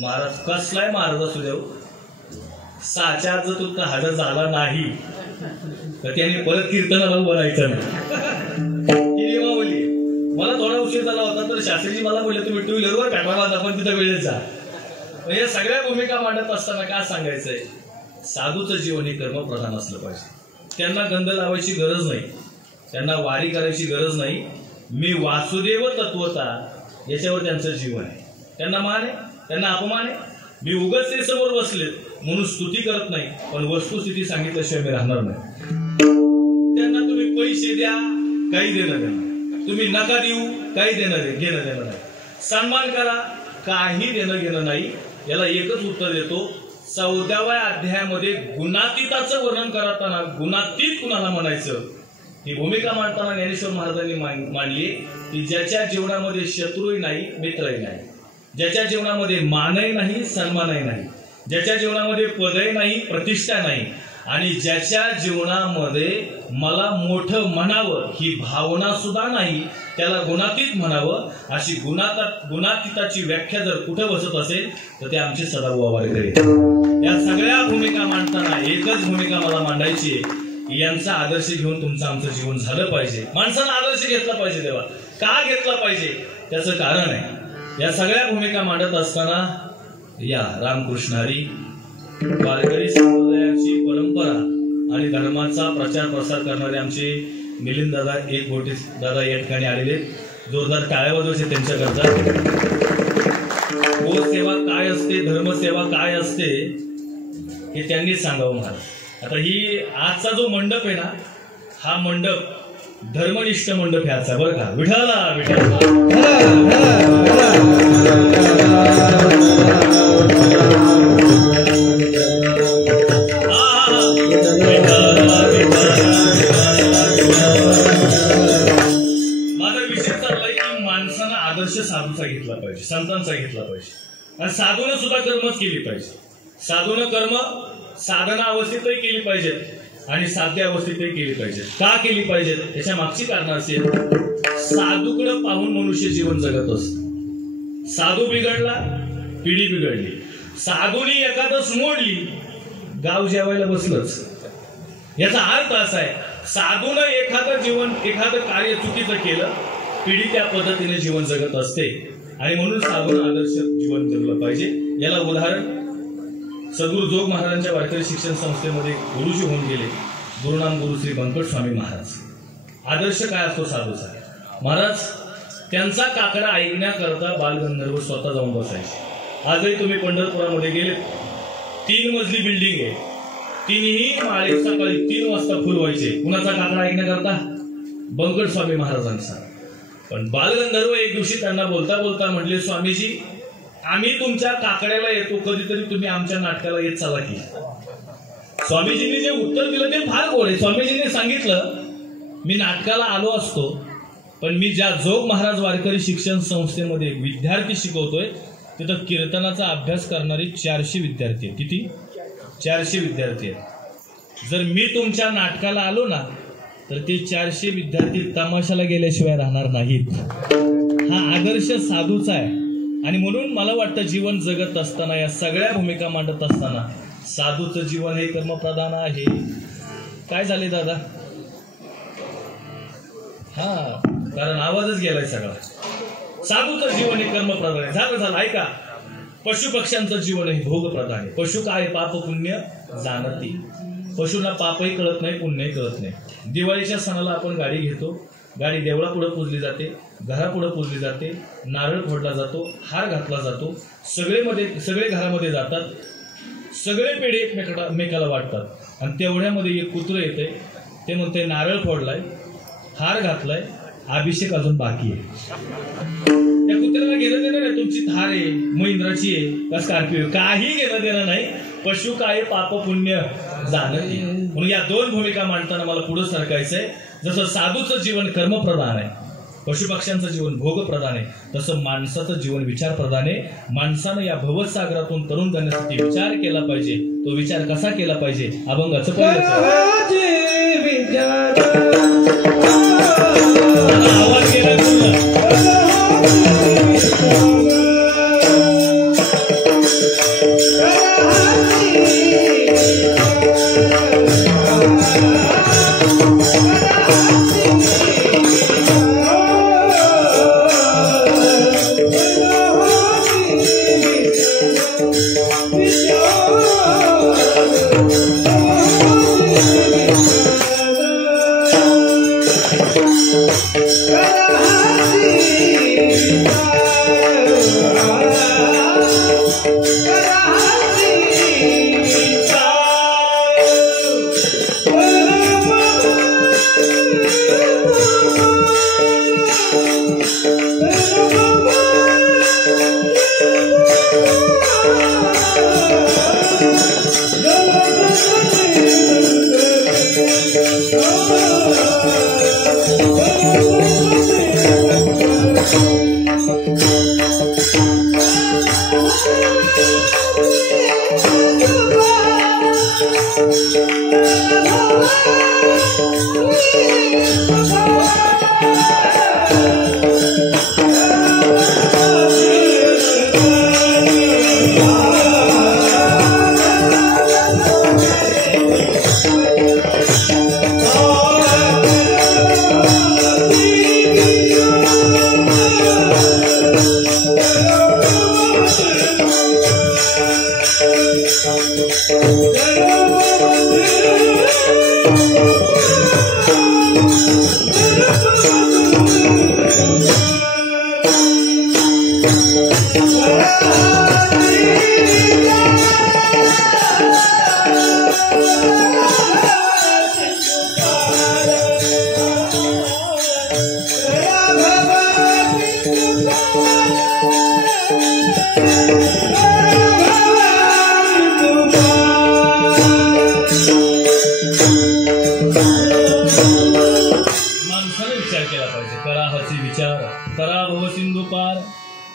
महाराज कसलाय महाराज असू देव, 6च्या जर तुमचा हजर झाला नाही तर त्याने परत कीर्तनाला उभं राहायचं नाही. मला थोडा उशीर झाला होता तर शास्त्रीजी मला बोलले तुम्ही 2 व्हीलरवर पेटवायला आपण तिथं वेळेत जा. या सगळ्या भूमिका मांडत असताना काय सांगायचंय? साधूचं जीवन हे कर्मप्रधान असलं पाहिजे. त्यांना गंध लावायची गरज नाही, त्यांना वारी करायची गरज नाही. मी वासुदेव तत्वता याच्यावर त्यांचं जीवन आहे. त्यांना मान आहे, त्यांना अपमान आहे. मी उगाच ते समोर बसले म्हणून स्तुती करत नाही, पण वस्तुस्थिती सांगितल्याशिवाय मी राहणार नाही. त्यांना तुम्ही पैसे द्या, काही देणं देणं, तुम्ही नका देऊ, काही घेणं देणं नाही. सन्मान करा, काही देणं घेणं नाही. याला एकच उत्तर देतो. 14व्या अध्यायामध्ये गुणातीताचं वर्णन करताना गुणातीत कुणाला म्हणायचं ही भूमिका मांडताना ज्ञानेश्वर महाराजांनी मांडली की ज्याच्या जीवनामध्ये शत्रूही नाही, मित्रही नाही, ज्याच्या जीवनामध्ये मानही नाही, सन्मानही नाही, ज्याच्या जीवनामध्ये पदही नाही, प्रतिष्ठा नाही, आणि ज्याच्या जीवनामध्ये मला मोठं म्हणावं ही भावना सुद्धा नाही, त्याला गुणातीत म्हणावं. अशी गुणातीताची व्याख्या जर कुठं बसत असेल तर ते आमचे सदाभाऊ वारकरी. या सगळ्या भूमिका मांडताना एकच भूमिका मला मांडायची आहे यांचा आदर्श घेऊन तुमचं आमचं जीवन झालं पाहिजे. माणसानं आदर्श घेतला पाहिजे. तेव्हा का घेतला पाहिजे त्याचं कारण आहे. या सगळ्या भूमिका मांडत असताना या रामकृष्ण हरी वारकरी संप्रदायाची परंपरा आणि धर्माचा प्रचार प्रसार करणारे आमचे मिलिंद दादा एक गोटे दादा या ठिकाणी आलेले. जोरदार टाळ्या वाजवायचे त्यांच्याकरता. गोसेवा काय असते, धर्मसेवा काय असते हे त्यांनी सांगावं मला. आता ही आजचा जो मंडप आहे ना, हा मंडप धर्मनिष्ठ मंडप ह्याचा बरं का. विठाला माझा विषय चाललाय की माणसानं आदर्श साधूचा घेतला पाहिजे, संतांचा घेतला पाहिजे. आणि साधूनं सुद्धा कर्मच केली पाहिजे. साधूनं कर्म साधना अवस्थेतही केली पाहिजेत आणि साध्य अवस्थेतही केली पाहिजेत. का केली पाहिजेत त्याच्या मागची कारण असेल. साधूकडे पाहून मनुष्य जीवन जगत असत. साधू बिघडला, पिढी बिघडली. साधूनी एखादच मोडली, गाव जेवायला बसलंच. याचा अर्थ असा आहे, साधूनं एखादं कार्य चुकीचं केलं, पिढी त्या पद्धतीने जीवन जगत असते. आणि म्हणून साधूनं आदर्श जीवन जगलं पाहिजे. याला उदाहरण सद्गुरू जोग महाराजांच्या वारकरी शिक्षण संस्थेमध्ये गुरुजी होऊन गेले गुरुनाम गुरु श्री बंकट स्वामी महाराज. आदर्श काय असतो साधूचा. महाराज त्यांचा काकडा ऐकण्याकरता बालगंधर्व स्वतः जाऊन बसायचे. आजही तुम्ही पंढरपुरामध्ये गेले, 3 मजली बिल्डिंग आहे. तिन्ही माळे सकाळी 3 वाजता फुल व्हायचे. कुणाचा काकडा ऐकण्याकरता? बंकट स्वामी महाराजांचा. पण बालगंधर्व एक दिवशी त्यांना बोलता बोलता म्हटले, स्वामीजी आम्ही तुमच्या काकड्याला येतो, कधीतरी तुम्ही आमच्या नाटकाला येत चाला की. स्वामीजींनी जे उत्तर दिलं ते फार गोड आहे. स्वामीजींनी सांगितलं, मी नाटकाला आलो असतो, पण मी ज्या जोग महाराज वारकरी शिक्षण संस्थेमध्ये विद्यार्थी शिकवतोय तिथं कीर्तनाचा अभ्यास करणारे 400 विद्यार्थी आहेत. किती? 400 विद्यार्थी आहेत. जर मी तुमच्या नाटकाला आलो ना तर ते 400 विद्यार्थी तमाशाला गेल्याशिवाय राहणार नाहीत. हा आदर्श साधूचा आहे. आणि म्हणून मला वाटतं जीवन जगत असताना, या सगळ्या भूमिका मांडत असताना साधूचं जीवन हे कर्मप्रधान आहे. काय झाले दादा? हा, कारण आवाजच गेलाय सगळा. साधूचं जीवन हे कर्मप्रधान आहे. झालं ऐका. पशु पक्ष्यांचं जीवन हे भोगप्रधान आहे. पशु काय? पाप पुण्य जाणती. पशूंना पापही कळत नाही, पुण्यही कळत नाही. दिवाळीच्या सणाला आपण गाडी घेतो. गाडी देवळापुढे पूजली जाते, घरापुढे पूजली जाते, नारळ फोडला जातो, हार घातला जातो. सगळे घरामध्ये जातात. सगळे पेढे एकमेकाला वाटतात. आणि तेवढ्यामध्ये एक कुत्रं येते. ते म्हणते नारळ फोडलाय, हार घातलाय, अभिषेक अजून बाकी आहे. त्या कुत्र्याला घेणं देणं नाही. तुमची थार आहे, महिंद्राची आहे का स्कॉर्पिओ, काही घेणं देणं नाही. पशु काय? पाप पुण्य जाणती. म्हणून या 2 भूमिका मांडताना मला पुढे सरकायचंय. जसं साधूचं जीवन कर्मप्रधान आहे, पशुपक्ष्यांचं जीवन भोगप्रधान आहे, तसं माणसाचं जीवन विचारप्रधान आहे. माणसानं या भवसागरातून तरुण करण्यासाठी विचार केला पाहिजे. तो विचार कसा केला पाहिजे? अभंगाचं पहिलं आवाज गेला.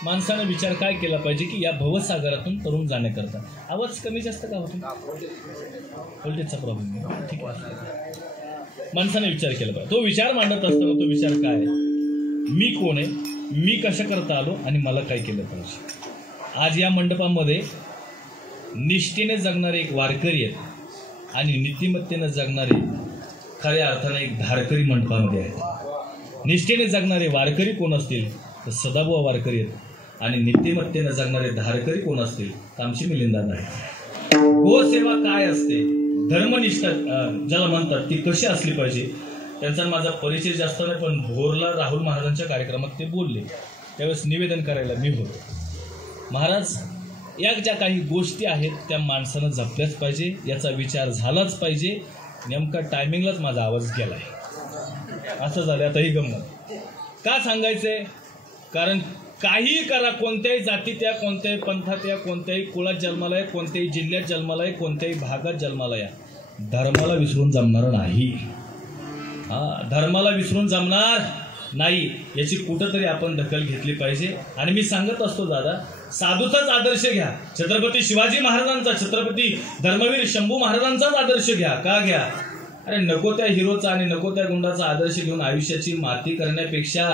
माणसाने विचार काय केला पाहिजे की या भवसागरातून तरुण जाण्याकरता. आवाज कमी जास्त का होतो? व्होल्टेजचा प्रॉब्लेम. ठीक आहे. माणसाने विचार केला पाहिजे. तो विचार मांडत असताना तो विचार काय आहे? मी कोण आहे, मी कशा करता आलो आणि मला काय केलं पाहिजे. आज या मंडपामध्ये निष्ठेने जगणारे एक वारकरी आहेत आणि नीतिमत्तेने जगणारे खऱ्या अर्थाने एक धारकरी मंडपामध्ये आहेत. निष्ठेने जगणारे वारकरी कोण असतील तर सदाबुवा वारकरी आहेत आणि नीतिमत्तेने जगणारे धारकरी कोण असतील तर आमची मिलिंदादा आहे. गोसेवा काय असते, धर्मनिष्ठा ज्याला म्हणतात ती कशी असली पाहिजे, त्यांचा माझा परिचय जास्त नाही, पण भोरला राहुल महाराजांच्या कार्यक्रमात ते बोलले त्यावेळेस निवेदन करायला मी होतो. महाराज, या ज्या काही गोष्टी आहेत त्या माणसानं जपल्याच पाहिजे, याचा विचार झालाच पाहिजे. नेमका टायमिंगलाच माझा आवाज गेलाय, असं झालं. आता ही गंमत का सांगायचंय? कारण काही करा, कोणत्याही जातीत या, कोणत्याही पंथात या, कोणत्याही कुळात जन्माला या, कोणत्याही जिल्ह्यात जन्माला या, कोणत्याही भागात जन्माला या, धर्माला विसरून जमणार नाही. धर्माला विसरून जमणार नाही, याची कुठंतरी आपण दखल घेतली पाहिजे. आणि मी सांगत असतो दादा, साधूचाच आदर्श घ्या, छत्रपती शिवाजी महाराजांचा, छत्रपती धर्मवीर शंभू महाराजांचाच आदर्श घ्या. का घ्या? अरे नको त्या हिरोचा आणि नको त्या गुंडाचा आदर्श घेऊन आयुष्याची माती करण्यापेक्षा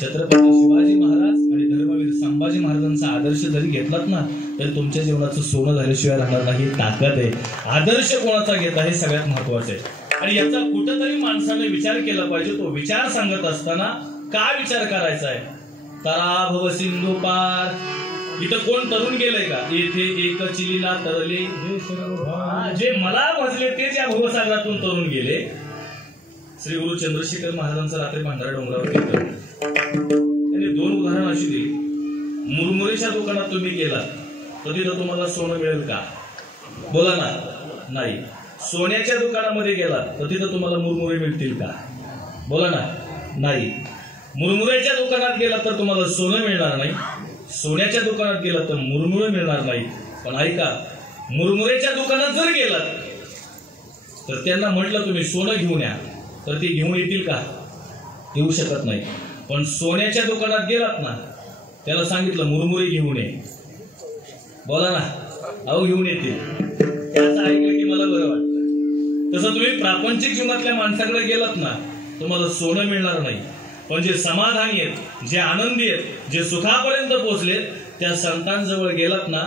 छत्रपती शिवाजी महाराज आणि धर्मवीर संभाजी महाराजांचा आदर्श जरी घेतलात ना तर तुमच्या जीवनाचं सोनं झाल्याशिवाय राहणार नाही. ताकद आहे. आदर्श कोणाचा घेता हे सगळ्यात महत्वाचं आहे. आणि याचा कुठंतरी माणसाने विचार केला पाहिजे. तो विचार सांगत असताना काय विचार करायचा आहे? तरा भव सिंधू पार. इथं कोण तरुण गेलंय का? येथे एक चिलीला तरले जे मला भजले तेच या भवसागरातून तरुण गेले. श्री गुरु चंद्रशेखर महाराजांचा रात्री भंडारा डोंगरावर कीर्तन, त्यांनी 2 उदाहरण अशी दिली. मुरमुरेच्या दुकानात तुम्ही गेलात तर तिथं तुम्हाला सोनं मिळेल का? बोला ना. नाही. सोन्याच्या दुकानामध्ये गेलात तर तिथं तुम्हाला मुरमुरे मिळतील का? बोला ना. नाही. मुरमुरेच्या दुकानात गेलात तर तुम्हाला सोनं मिळणार नाही, सोन्याच्या दुकानात गेलात तर मुरमुरे मिळणार नाही. पण ऐका, मुरमुरेच्या दुकानात जर गेलात तर त्यांना म्हटलं तुम्ही सोनं घेऊन या तर ते घेऊन येतील का? येऊ शकत नाही. पण सोन्याच्या दुकानात गेलात ना, त्याला सांगितलं मुरमुरे घेऊन ये, बोला ना, अहो घेऊन येतील. त्याचं ऐकलं की मला बरं वाटतं. तसं तुम्ही प्रापंचिक जीवनातल्या माणसाकडे गेलात ना, तुम्हाला सोनं मिळणार नाही. पण जे समाधानी आहेत, जे आनंदी आहेत, जे सुखापर्यंत पोहोचलेत, त्या संतांजवळ गेलात ना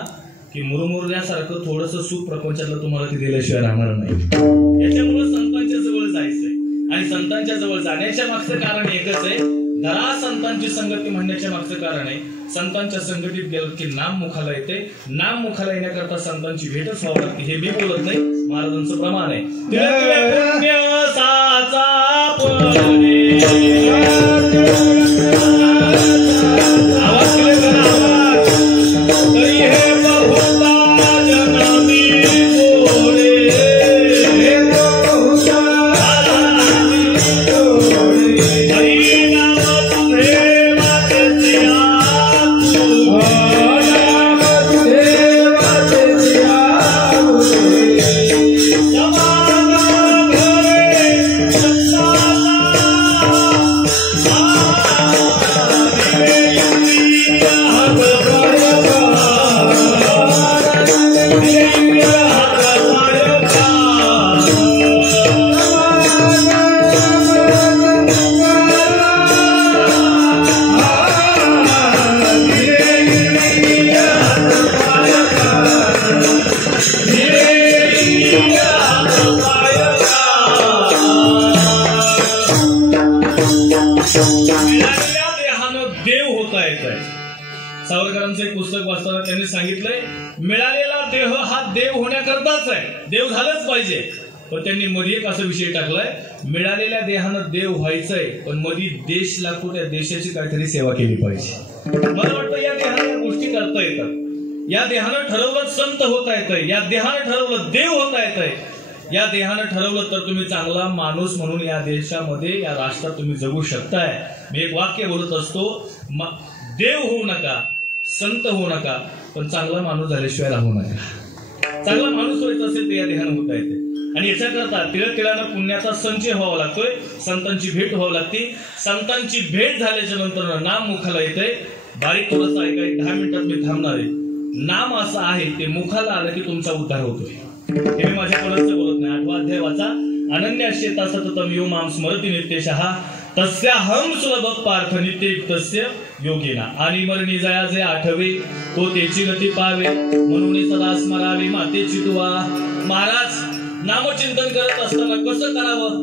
की मुरमुरण्यासारखं थोडंसं सुख प्रपंचातलं तुम्हाला ते दिल्याशिवाय राहणार नाही. याच्यामुळे संतांच्या जवळ जायचंय. आणि संतांच्या जवळ जाण्याच्या मागचं कारण एकच आहे. धरा संतांची संगती म्हणण्याच्या मागचं कारण आहे, संतांच्या संगतीत गेलं की नाम मुखाला येते. नाम मुखाला येण्याकरता संतांची भेटच व्हावं लागते. हे मी बोलत नाही, महाराजांचं प्रमाण आहे. आवाज क्लिअर करा, आवाज. तरी हे बहुता जनामी बोले, सावरकरांचं एक पुस्तक वाचताना त्यांनी सांगितलंय, मिळालेला देह हा देव होण्याकरताच आहे. देव झालंच पाहिजे. पण त्यांनी मध्ये एक असा विषय टाकलाय, मिळालेल्या देहानं देव व्हायचंय, पण मध्ये देश लागतो, त्या देशाची काहीतरी सेवा केली पाहिजे. मला वाटतं या देहानं या गोष्टी करता येतात. या देहानं ठरवलं संत होता येतंय, या देहानं ठरवलं देव होता येतंय, या देहानं ठरवलं तर तुम्ही चांगला माणूस म्हणून या देशामध्ये, या राष्ट्रात तुम्ही जगू शकताय. मी एक वाक्य बोलत असतो, देव होऊ नका, संत होऊ नका, पण चांगला माणूस झाल्याशिवाय राहू नका. चांगला माणूस व्हायचा असेल तर या देहानं होता येते. आणि याच्याकरता तिळानं पुण्याचा संचय व्हावा लागतोय, संतांची भेट व्हावी लागते. संतांची भेट झाल्याच्या नंतर नाम मुखाला येतंय. बारीक थोडंसं ऐका, 10 मिनिटात मी थांबणार आहे. नाम असं आहे, ते मुखाला आलं की तुमचा उद्धार होतोय. हे मी माझ्या कोणाचं बोलत नाही. 8वा अध्याय वाचा. अनन्याश्चेता सततम यो मां स्मरति नित्यशः तस्याहं सुलभ पार्थ नित्ययुक्तस्य योगिना. आणि मरणी जया जे आठवे तो त्याची गती पावे, म्हणून सदा स्मरावे मातेची तुवा. महाराज नामचिंतन करत असताना कसं करावं?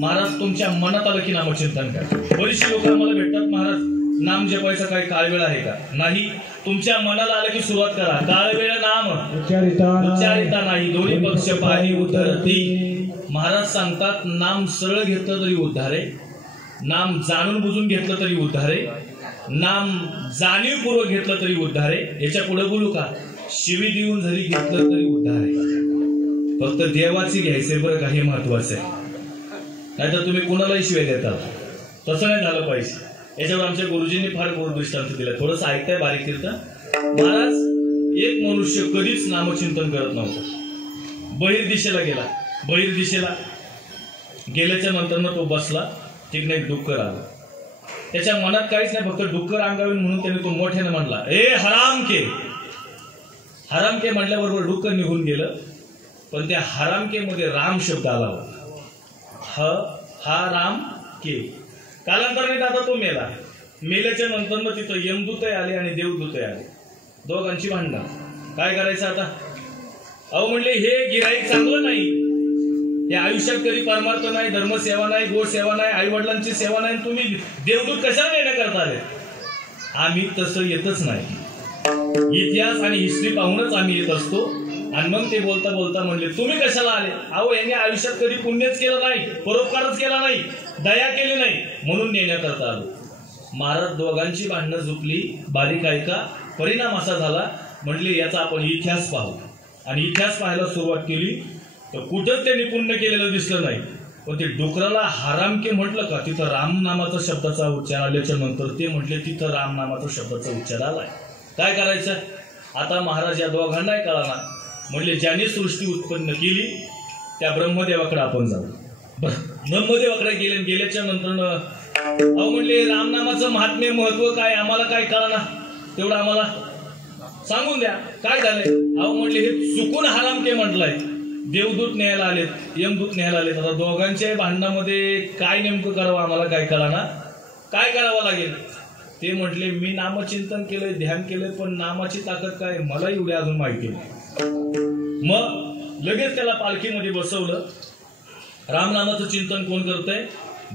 महाराज तुमच्या मनात आलं की नामचिंतन करा. बरीचशी लोक आम्हाला भेटतात, महाराज नाम जपायचा काही काळवेळ आहे का? नाही. तुमच्या मनाला आलं की सुरुवात करा. काळवेळ नाम उच्चारिता नाही, दोन्ही पक्ष पाही उतरती. महाराज सांगतात, नाम सरळ घेतलं तरी उद्धार आहे, नाम जाणून बुजून घेतलं तरी उद्धार आहे, नाम जाणीवपूर्वक घेतलं तरी उद्धार आहे. याच्या पुढे बोलू का? शिवी देऊन जरी घेतलं तरी उद्धार आहे. फक्त देवाची घ्यायचंय बरं का, हे महत्वाचं आहे. नाहीतर तुम्ही कुणालाही शिवाय देतात, तसं नाही झालं पाहिजे. याच्यावर आमच्या गुरुजींनी फार गोड दृष्टांत दिला. थोडंसं ऐकताय बारीक तीर्थ. महाराज एक मनुष्य कधीच नामचिंतन करत नव्हता. बहिर्दिशेला गेला. बहिर्दिशेला गेल्याच्या नंतर तो बसला, तिकडे एक डुक्कर आलं. त्याच्या मनात काहीच नाही, फक्त डुक्कर अंगावीन म्हणून त्याने तो मोठ्याने म्हणला, ए हराम के. हराम के म्हटल्याबरोबर डुक्कर निघून गेलं. पण त्या हरामके मध्ये राम शब्द आला होता. हा राम के. कालांतराने आता तो मेला. मेल्याच्या नंतर मग तिथं यमदूत आले आणि देवदूत आले. दोघांची भांडण. काय करायचं आता? अहो म्हणले, हे गिराईक चांगलं नाही. या आयुष्यात कधी परमार्थ नाही, धर्मसेवा नाही, गोसेवा नाही, आई वडिलांची सेवा नाही, तुम्ही देवदूत कशाला येणं करता आले? आम्ही तसं येतच नाही. इतिहास आणि हिस्ट्री पाहूनच आम्ही येत असतो. आणि मग ते बोलता बोलता म्हणले, तुम्ही कशाला आले? अहो यांनी आयुष्यात कधी पुण्यच केलं नाही, परोपकारच केला नाही, दया केली नाही, म्हणून नेण्याकरता आलो. महाराज दोघांची भांडणं झुकली. बारीक ऐका. परिणाम असा झाला, म्हणले याचा आपण इतिहास पाहू. आणि इतिहास पाहायला सुरुवात केली तर कुठंच त्यांनी पुण्य केलेलं दिसलं नाही. पण ते डुकराला हरामके म्हटलं का, तिथं राम नामाचा शब्दाचा उच्चार आल्याच्या नंतर ते म्हटले तिथं राम नामाचा शब्दाचा उच्चार आलाय. काय करायचं आता? महाराज या दोघांनाही कळाला. म्हणले ज्याने सृष्टी उत्पन्न केली त्या ब्रह्मदेवाकडे आपण जाऊ. ब्रह्मदेवाकडे गेल्याच्या नंतर अहो म्हणले रामनामाचं महात्म्य महत्व काय, आम्हाला काय कळना, तेवढं आम्हाला सांगून द्या. काय झालंय? अहो म्हणले हे चुकून हरामके म्हटलंय. देवदूत न्यायला आलेत, यमदूत न्यायला आलेत. आता दोघांच्या भांडणामध्ये काय नेमकं करावं आम्हाला काय कळना. काय करावं लागेल? ते म्हटले मी नामचिंतन केलंय, ध्यान केलंय, पण नामाची ताकद काय मला एवढी अजून माहिती नाही. मग लगेच त्याला पालखीमध्ये बसवलं. रामनामाचं चिंतन कोण करतंय?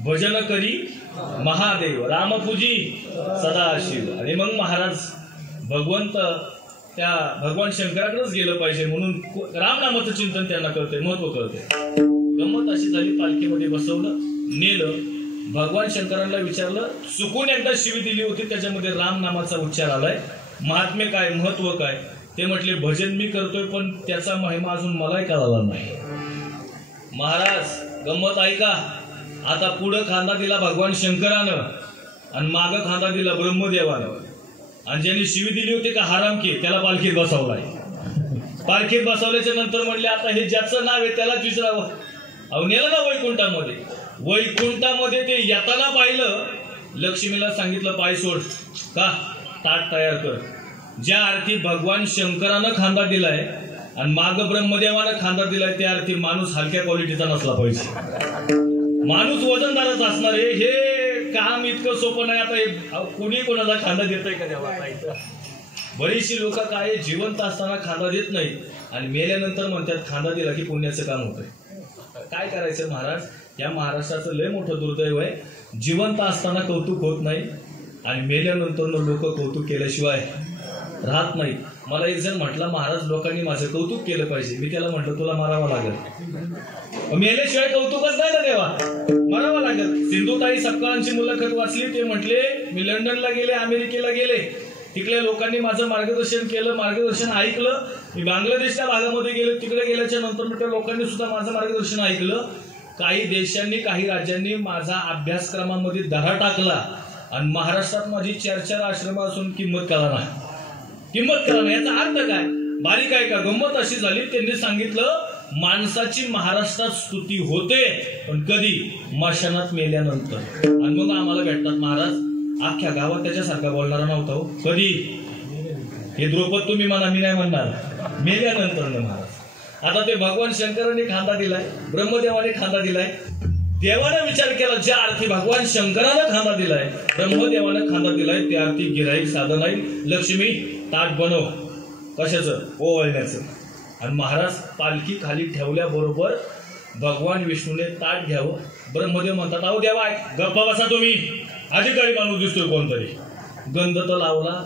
भजन करी महादेव, रामपूजी सदाशिव. आणि मग महाराज भगवंत त्या भगवान शंकराकडेच गेलं पाहिजे म्हणून रामनामाचं चिंतन त्यांना कळतंय, महत्व कळतंय. गंमत अशी झाली, पालखीमध्ये बसवलं, नेलं. भगवान शंकरांना विचारलं, चुकून एकदा शिवी दिली होती, त्याच्यामध्ये राम नामाचा उच्चार आलाय, महात्म्य काय, महत्व काय? ते म्हटले भजन मी करतोय, पण त्याचा महिमा अजून मलाही कळाला नाही. महाराज गंमत ऐका. आता पुढं खांदा दिला भगवान शंकरानं आणि मागं खांदा दिला ब्रह्मदेवानं. आणि ज्यांनी शिवी दिली होती का हरामके, त्याला पालखीत बसवलाय. पालखीत बसवल्याच्या नंतर म्हणले आता हे ज्याचं नाव आहे त्यालाच विचारावं. अहो नेलं ना वैकुंठामध्ये. वैकुंठामध्ये ते येताना पाहिलं, लक्ष्मीला सांगितलं पाय सोड, का ताट तयार कर. ज्या अर्थी भगवान शंकरानं खांदा दिलाय आणि माग ब्रह्मदेवानं खांदा दिलाय, त्या अर्थी माणूस हलक्या क्वालिटीचा नसला पाहिजे. माणूस वजनदारच असणार आहे. हे काम इतकं सोपं नाही. आता कोणी कोणाला खांदा देतय का देवा? बरीचशी लोक काय जिवंत असताना खांदा देत नाही आणि मेल्यानंतर म्हणतात खांदा दिला की पुण्याचं काम होतंय. काय करायचं महाराज? या महाराष्ट्राचं लय मोठं दुर्दैव आहे. जिवंत असताना कौतुक होत नाही आणि मेल्यानंतर लोक कौतुक केल्याशिवाय राहत नाही. मला एक जण म्हटला, महाराज लोकांनी माझं कौतुक केलं पाहिजे. मी त्याला म्हटलं, तुला मारावं लागेल. मेल्याशिवाय कौतुकच नाही ना देवा, मारावं लागेल. सिंधुताई सपकाळांची मुलाखत वाचली. ते म्हटले, मी लंडनला गेले, अमेरिकेला गेले, तिकडल्या लोकांनी माझं मार्गदर्शन केलं, मार्गदर्शन ऐकलं. मी बांगलादेशच्या भागामध्ये गेलो, तिकडे गेल्याच्या नंतर त्या लोकांनी सुद्धा माझं मार्गदर्शन ऐकलं. काही देशांनी, काही राज्यांनी माझा अभ्यासक्रमामध्ये दहा टाकला आणि महाराष्ट्रात माझी 4-4 आश्रम असून किंमत करा नाही. किंमत करा नाही याचा अर्थ काय? बारीक आहे का? गंमत अशी झाली, त्यांनी सांगितलं, माणसाची महाराष्ट्रात स्तुती होते, पण कधी? मशानात मेल्यानंतर. आणि मग आम्हाला भेटतात महाराज, अख्ख्या गावात त्याच्यासारखा बोलणारा नव्हता हो. कधी? हे द्रौपद तुम्ही म्हणा, मी नाही म्हणणार, मेल्यानंतर ना महाराज. आता ते भगवान शंकरांनी खांदा दिलाय, ब्रह्मदेवाने खांदा दिलाय. देवाने विचार केला, ज्या अर्थी भगवान शंकरानं खांदा दिलाय, ब्रह्मदेवानं खांदा दिलाय, त्या अर्थी गिराईक साधन आहे. लक्ष्मी ताट बनव, कशाचं? ओवळण्याचं. आणि महाराज पालखी खाली ठेवल्याबरोबर भगवान विष्णूने ताट घ्यावं. ब्रह्मदेव म्हणतात, अहो देवा गप्पा बसा तुम्ही, अधिकारी माणूस दिसतोय कोणतरी. गंध तर लावला,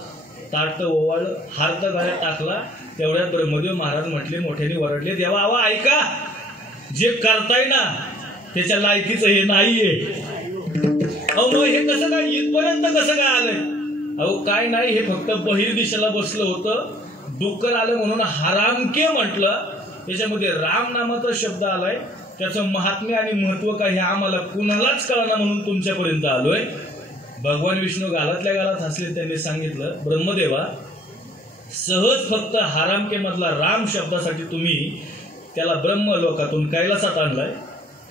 ताट तर ओवाळलं, हार तर गळ्यात टाकला. तेवढ्यात ब्रह्मदेव महाराज म्हटले, मोठ्याने वरडले, देवा अहो ऐका, जे करताय ना त्याच्या लायकीचं हे नाहीये. अहो मग हे कसं काय, इथपर्यंत कसं काय आलंय? अहो काय नाही, हे फक्त बहिर्दिशेला बसलं होतं, डुक्कर आलं म्हणून हरामके म्हटलं. त्याच्यामध्ये राम नामाचा शब्द आलाय, त्याचं महात्म्य आणि महत्व काय हे आम्हाला कुणालाच कळना म्हणून तुमच्यापर्यंत आलोय. भगवान विष्णू गालातल्या गालात हसले. त्यांनी सांगितलं, ब्रह्मदेवा सहज फक्त हरामके मधला राम शब्दासाठी तुम्ही त्याला ब्रह्मलोकातून कैलासात आणलाय,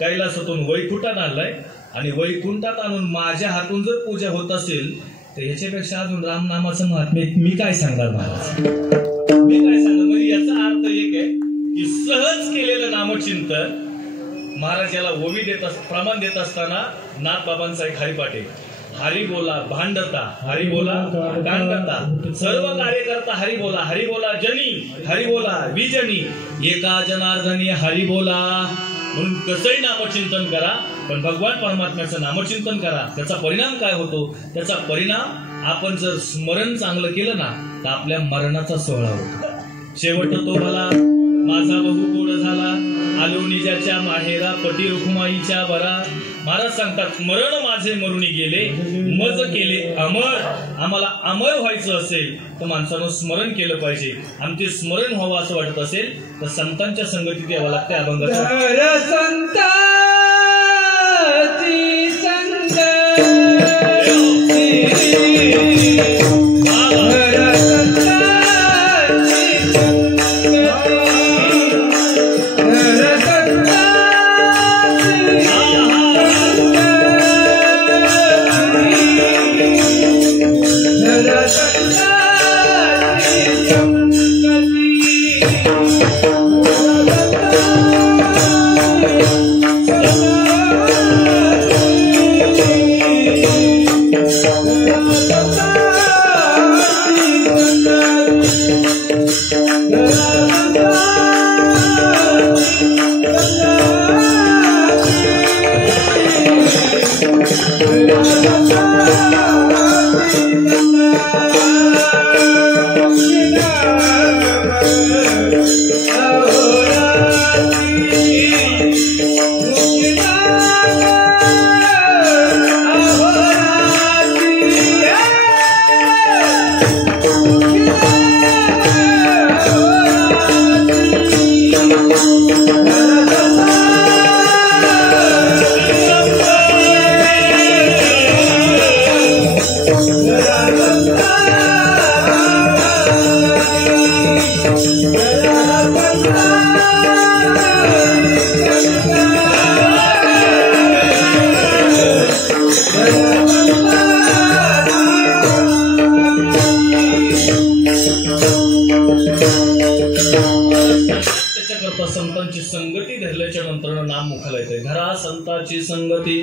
कैलासातून वैकुंठात आणलाय, आणि वैकुंठात आणून माझ्या हातून जर पूजा होत असेल तर ह्याच्यापेक्षा अजून राम नामाचं महात्म्य मी काय सांगणार महाराज, मी काय सांगणार. म्हणजे याचा अर्थ एक आहे की सहज केलेलं नामचिंतन. महाराज याला ओवी देत प्रमाण देत असताना नाथबाबांचा एक हरिपाठ आहे, हरी बोला भांडता, हरी बोला दांडता, सर्व कार्यकर्ता हरी बोला, हरी बोला जनी, हरी बोला विजनी, एका जनार्दनी हरी बोला. म्हणून कसंही नामचिंतन करा, पण भगवान परमात्म्याचं नामचिंतन करा. त्याचा परिणाम काय होतो? त्याचा परिणाम आपण जर स्मरण चांगलं केलं ना तर आपल्या मरणाचा सोहळा होतो. शेवट तो मला माझा बहु गोड झाला, आलो निजाच्या माहेरा, पटी रुखमाईच्या बरा. महाराज सांगतात, मरण माझे मरुणी गेले, मज केले अमर. आम्हाला अमर व्हायचं असेल तर माणसानं स्मरण केलं पाहिजे. आणि ते स्मरण व्हावं असं वाटत असेल तर संतांच्या संगतीत यावं लागतं. अभंगाचं संतांची संगती धरल्याच्या नंतर नाम मुखाला येते. घरा संतांची संगती,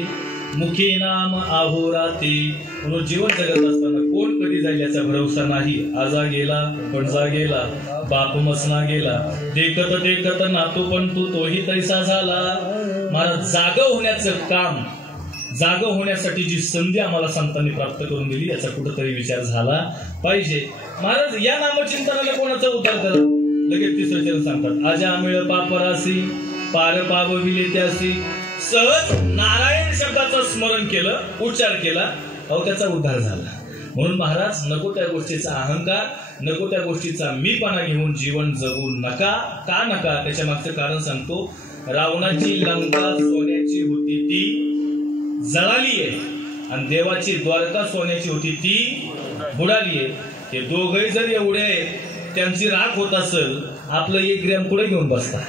मुखी नाम आहोराती. म्हणून जीवन जगत असताना कोण कधी जाईल याचा भरोसा नाही. आजा गेला पणजा गेला, बाप मसना गेला, देखत देखत नातू पण तू तोही तैसा झाला. मला जाग होण्याचं काम जाग होण्यासाठी जी संधी आम्हाला संतांनी प्राप्त करून दिली याचा कुठेतरी विचार झाला पाहिजे. महाराज या नामचिंतनाला कोणाचा उद्धार करत लगेच तिसरं चरण सांगतात. आजा मिळ पापरासी पार पावविले त्यासी. सहज नारायण शब्दाचं स्मरण केलं, उच्चार केला, अहो त्याचा उद्धार झाला. म्हणून महाराज नको त्या गोष्टीचा अहंकार, नको त्या गोष्टीचा मीपणा घेऊन जीवन जगू नका. का नका? त्याच्या मागचं कारण सांगतो. रावणाची लंका सोन्याची होती ती जळाली आहे आणि देवाची द्वारका सोन्याची होती ती बुडाली आहे. हे दोघही जर एवढे त्यांची राख होत असेल, आपलं 1 ग्रॅम पुढे घेऊन बसता.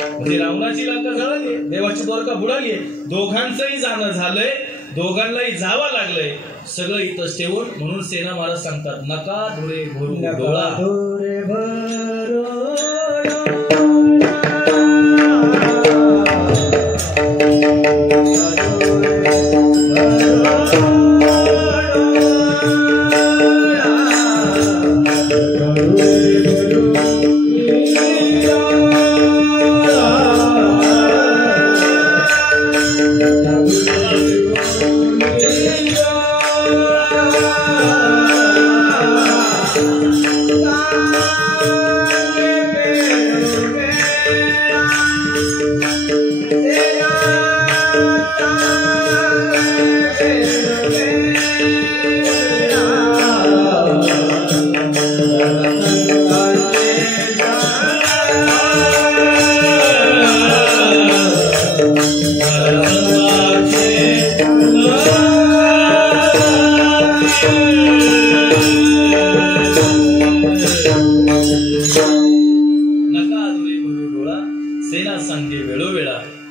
म्हणजे रावणाची लंका जळाली, देवाची द्वारका बुडाली आहे, दोघांचंही जाणं झालंय, दोघांनाही जावं लागलंय, सगळं इथंच ठेवून. म्हणून सेना महाराज सांगतात नका डोळे भरू डोळा.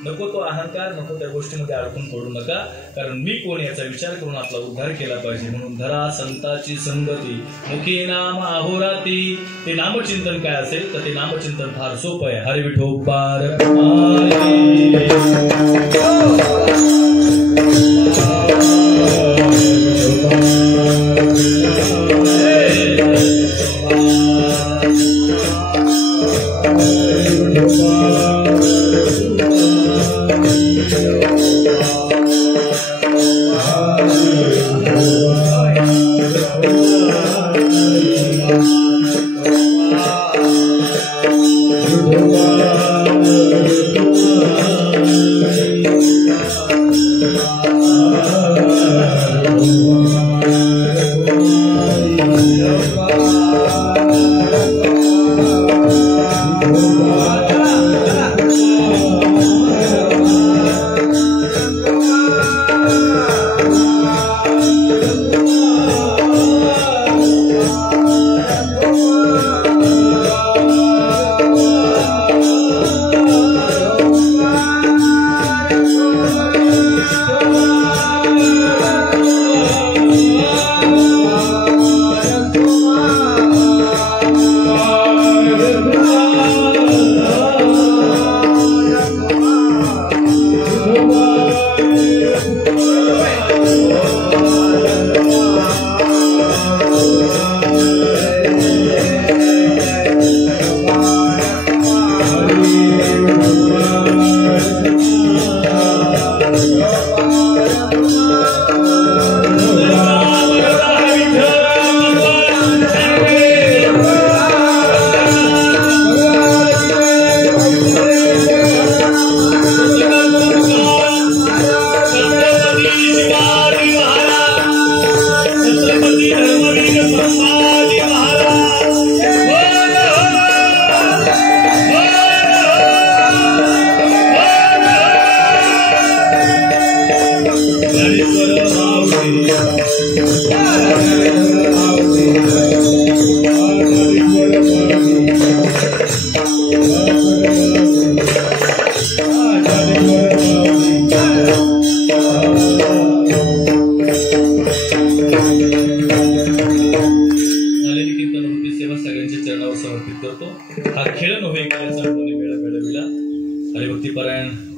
नको तो अहंकार, नको त्या गोष्टीमध्ये अडकून पडू नका. कारण मी कोण याचा विचार करून आपला उद्धार केला पाहिजे. म्हणून धरा संताची संगती मुखे नाम अहोराती. ते नामचिंतन काय असेल तर ते नामचिंतन फार सोपं आहे. हरी विठोबार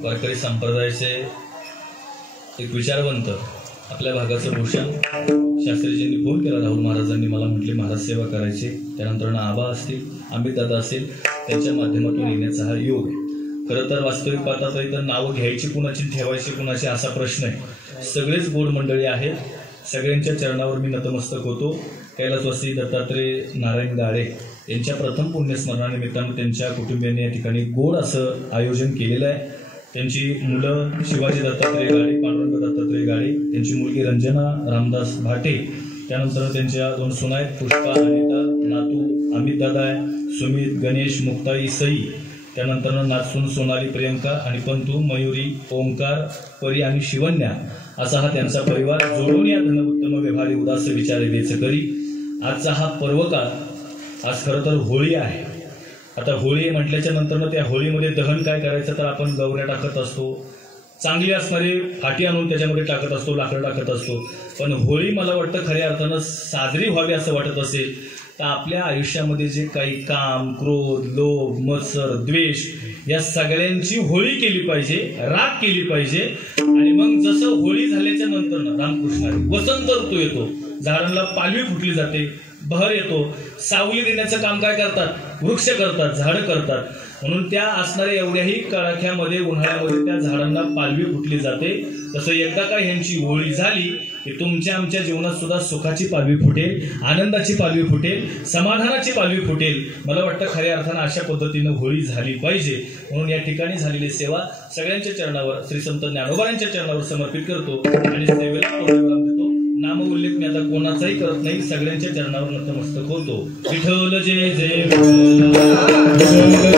वारकरी संप्रदायाचे एक विचारवंत आपल्या भागाचं भूषण शास्त्रीजींनी फोन केला. राहुल महाराजांनी मला म्हटले महाराज सेवा करायची. त्यानंतर आबा असतील, अमित दादा असेल, त्यांच्या माध्यमातून येण्याचा हा योग आहे. खरं तर वास्तविक पाहता तर नावं घ्यायची कुणाची ठेवायची कुणाची असा प्रश्न आहे. सगळेच गोड मंडळी आहेत. सगळ्यांच्या चरणावर मी नतमस्तक होतो. कैलासवासी दत्तात्रय नारायण गाडे यांच्या प्रथम पुण्यस्मरणानिमित्तानं त्यांच्या कुटुंबियांनी या ठिकाणी गोड असं आयोजन केलेलं आहे. त्यांची मुलं शिवाजी दत्तात्रय गाडे, पांडुरंग दत्तात्रय गाडे, त्यांची मुलगी रंजना रामदास भाटे, त्यानंतर त्यांच्या 2 सुना आहेत, पुष्पा, अनिता, नातू अमित दादा आहे, सुमित, गणेश, मुक्ताई, सई, त्यानंतर नाचून सोनाली, प्रियंका आणि पंतू, मयुरी, ओंकार, परी आणि शिवन्या असा हा त्यांचा परिवार जोडून या धनउत्तम व्यवहारी उदास विचारे द्यायचं करी. आजचा हा पर्वकाळ, आज खरं तर होळी आहे. आता होळी म्हटल्याच्या नंतर त्या होळीमध्ये दहन काय करायचं तर आपण गवऱ्या टाकत असतो, चांगली असणारी फाटी आणून त्याच्यामध्ये टाकत असतो, लाकडं टाकत असतो. पण होळी मला वाटतं खऱ्या अर्थानं साजरी व्हावी असं वाटत असेल तर आपल्या आयुष्यामध्ये जे काही काम, क्रोध, लोभ, मत्सर, द्वेष या सगळ्यांची होळी केली पाहिजे, राग केली पाहिजे. आणि मग जसं होळी झाल्याच्या नंतर रामकृष्णारी वसंत ऋतू येतो, झाडांना पालवी फुटली जाते, बहर येतो, सावली देण्याचं काम काय करतात, वृक्ष करतात, झाडं करतात. म्हणून त्या असणाऱ्या एवढ्याही कडाक्यामध्ये उन्हाळ्यामध्ये त्या झाडांना पालवी फुटली जाते. तसं एकदा का ह्यांची होळी झाली की तुमच्या आमच्या जीवनात सुद्धा सुखाची पालवी फुटेल, आनंदाची पालवी फुटेल, समाधानाची पालवी फुटेल. मला वाटतं खऱ्या अर्थानं अशा पद्धतीनं होळी झाली पाहिजे. म्हणून या ठिकाणी झालेली सेवा सगळ्यांच्या चरणावर, श्री संत ज्ञानोबांच्या चरणावर समर्पित करतो आणि सेवेला पूर्ण देतो. नाम उल्लेख मी आता कोणाचाही करत नाही, सगळ्यांच्या चरणावर नतमस्तक होतो. विठ्ठल जय जय.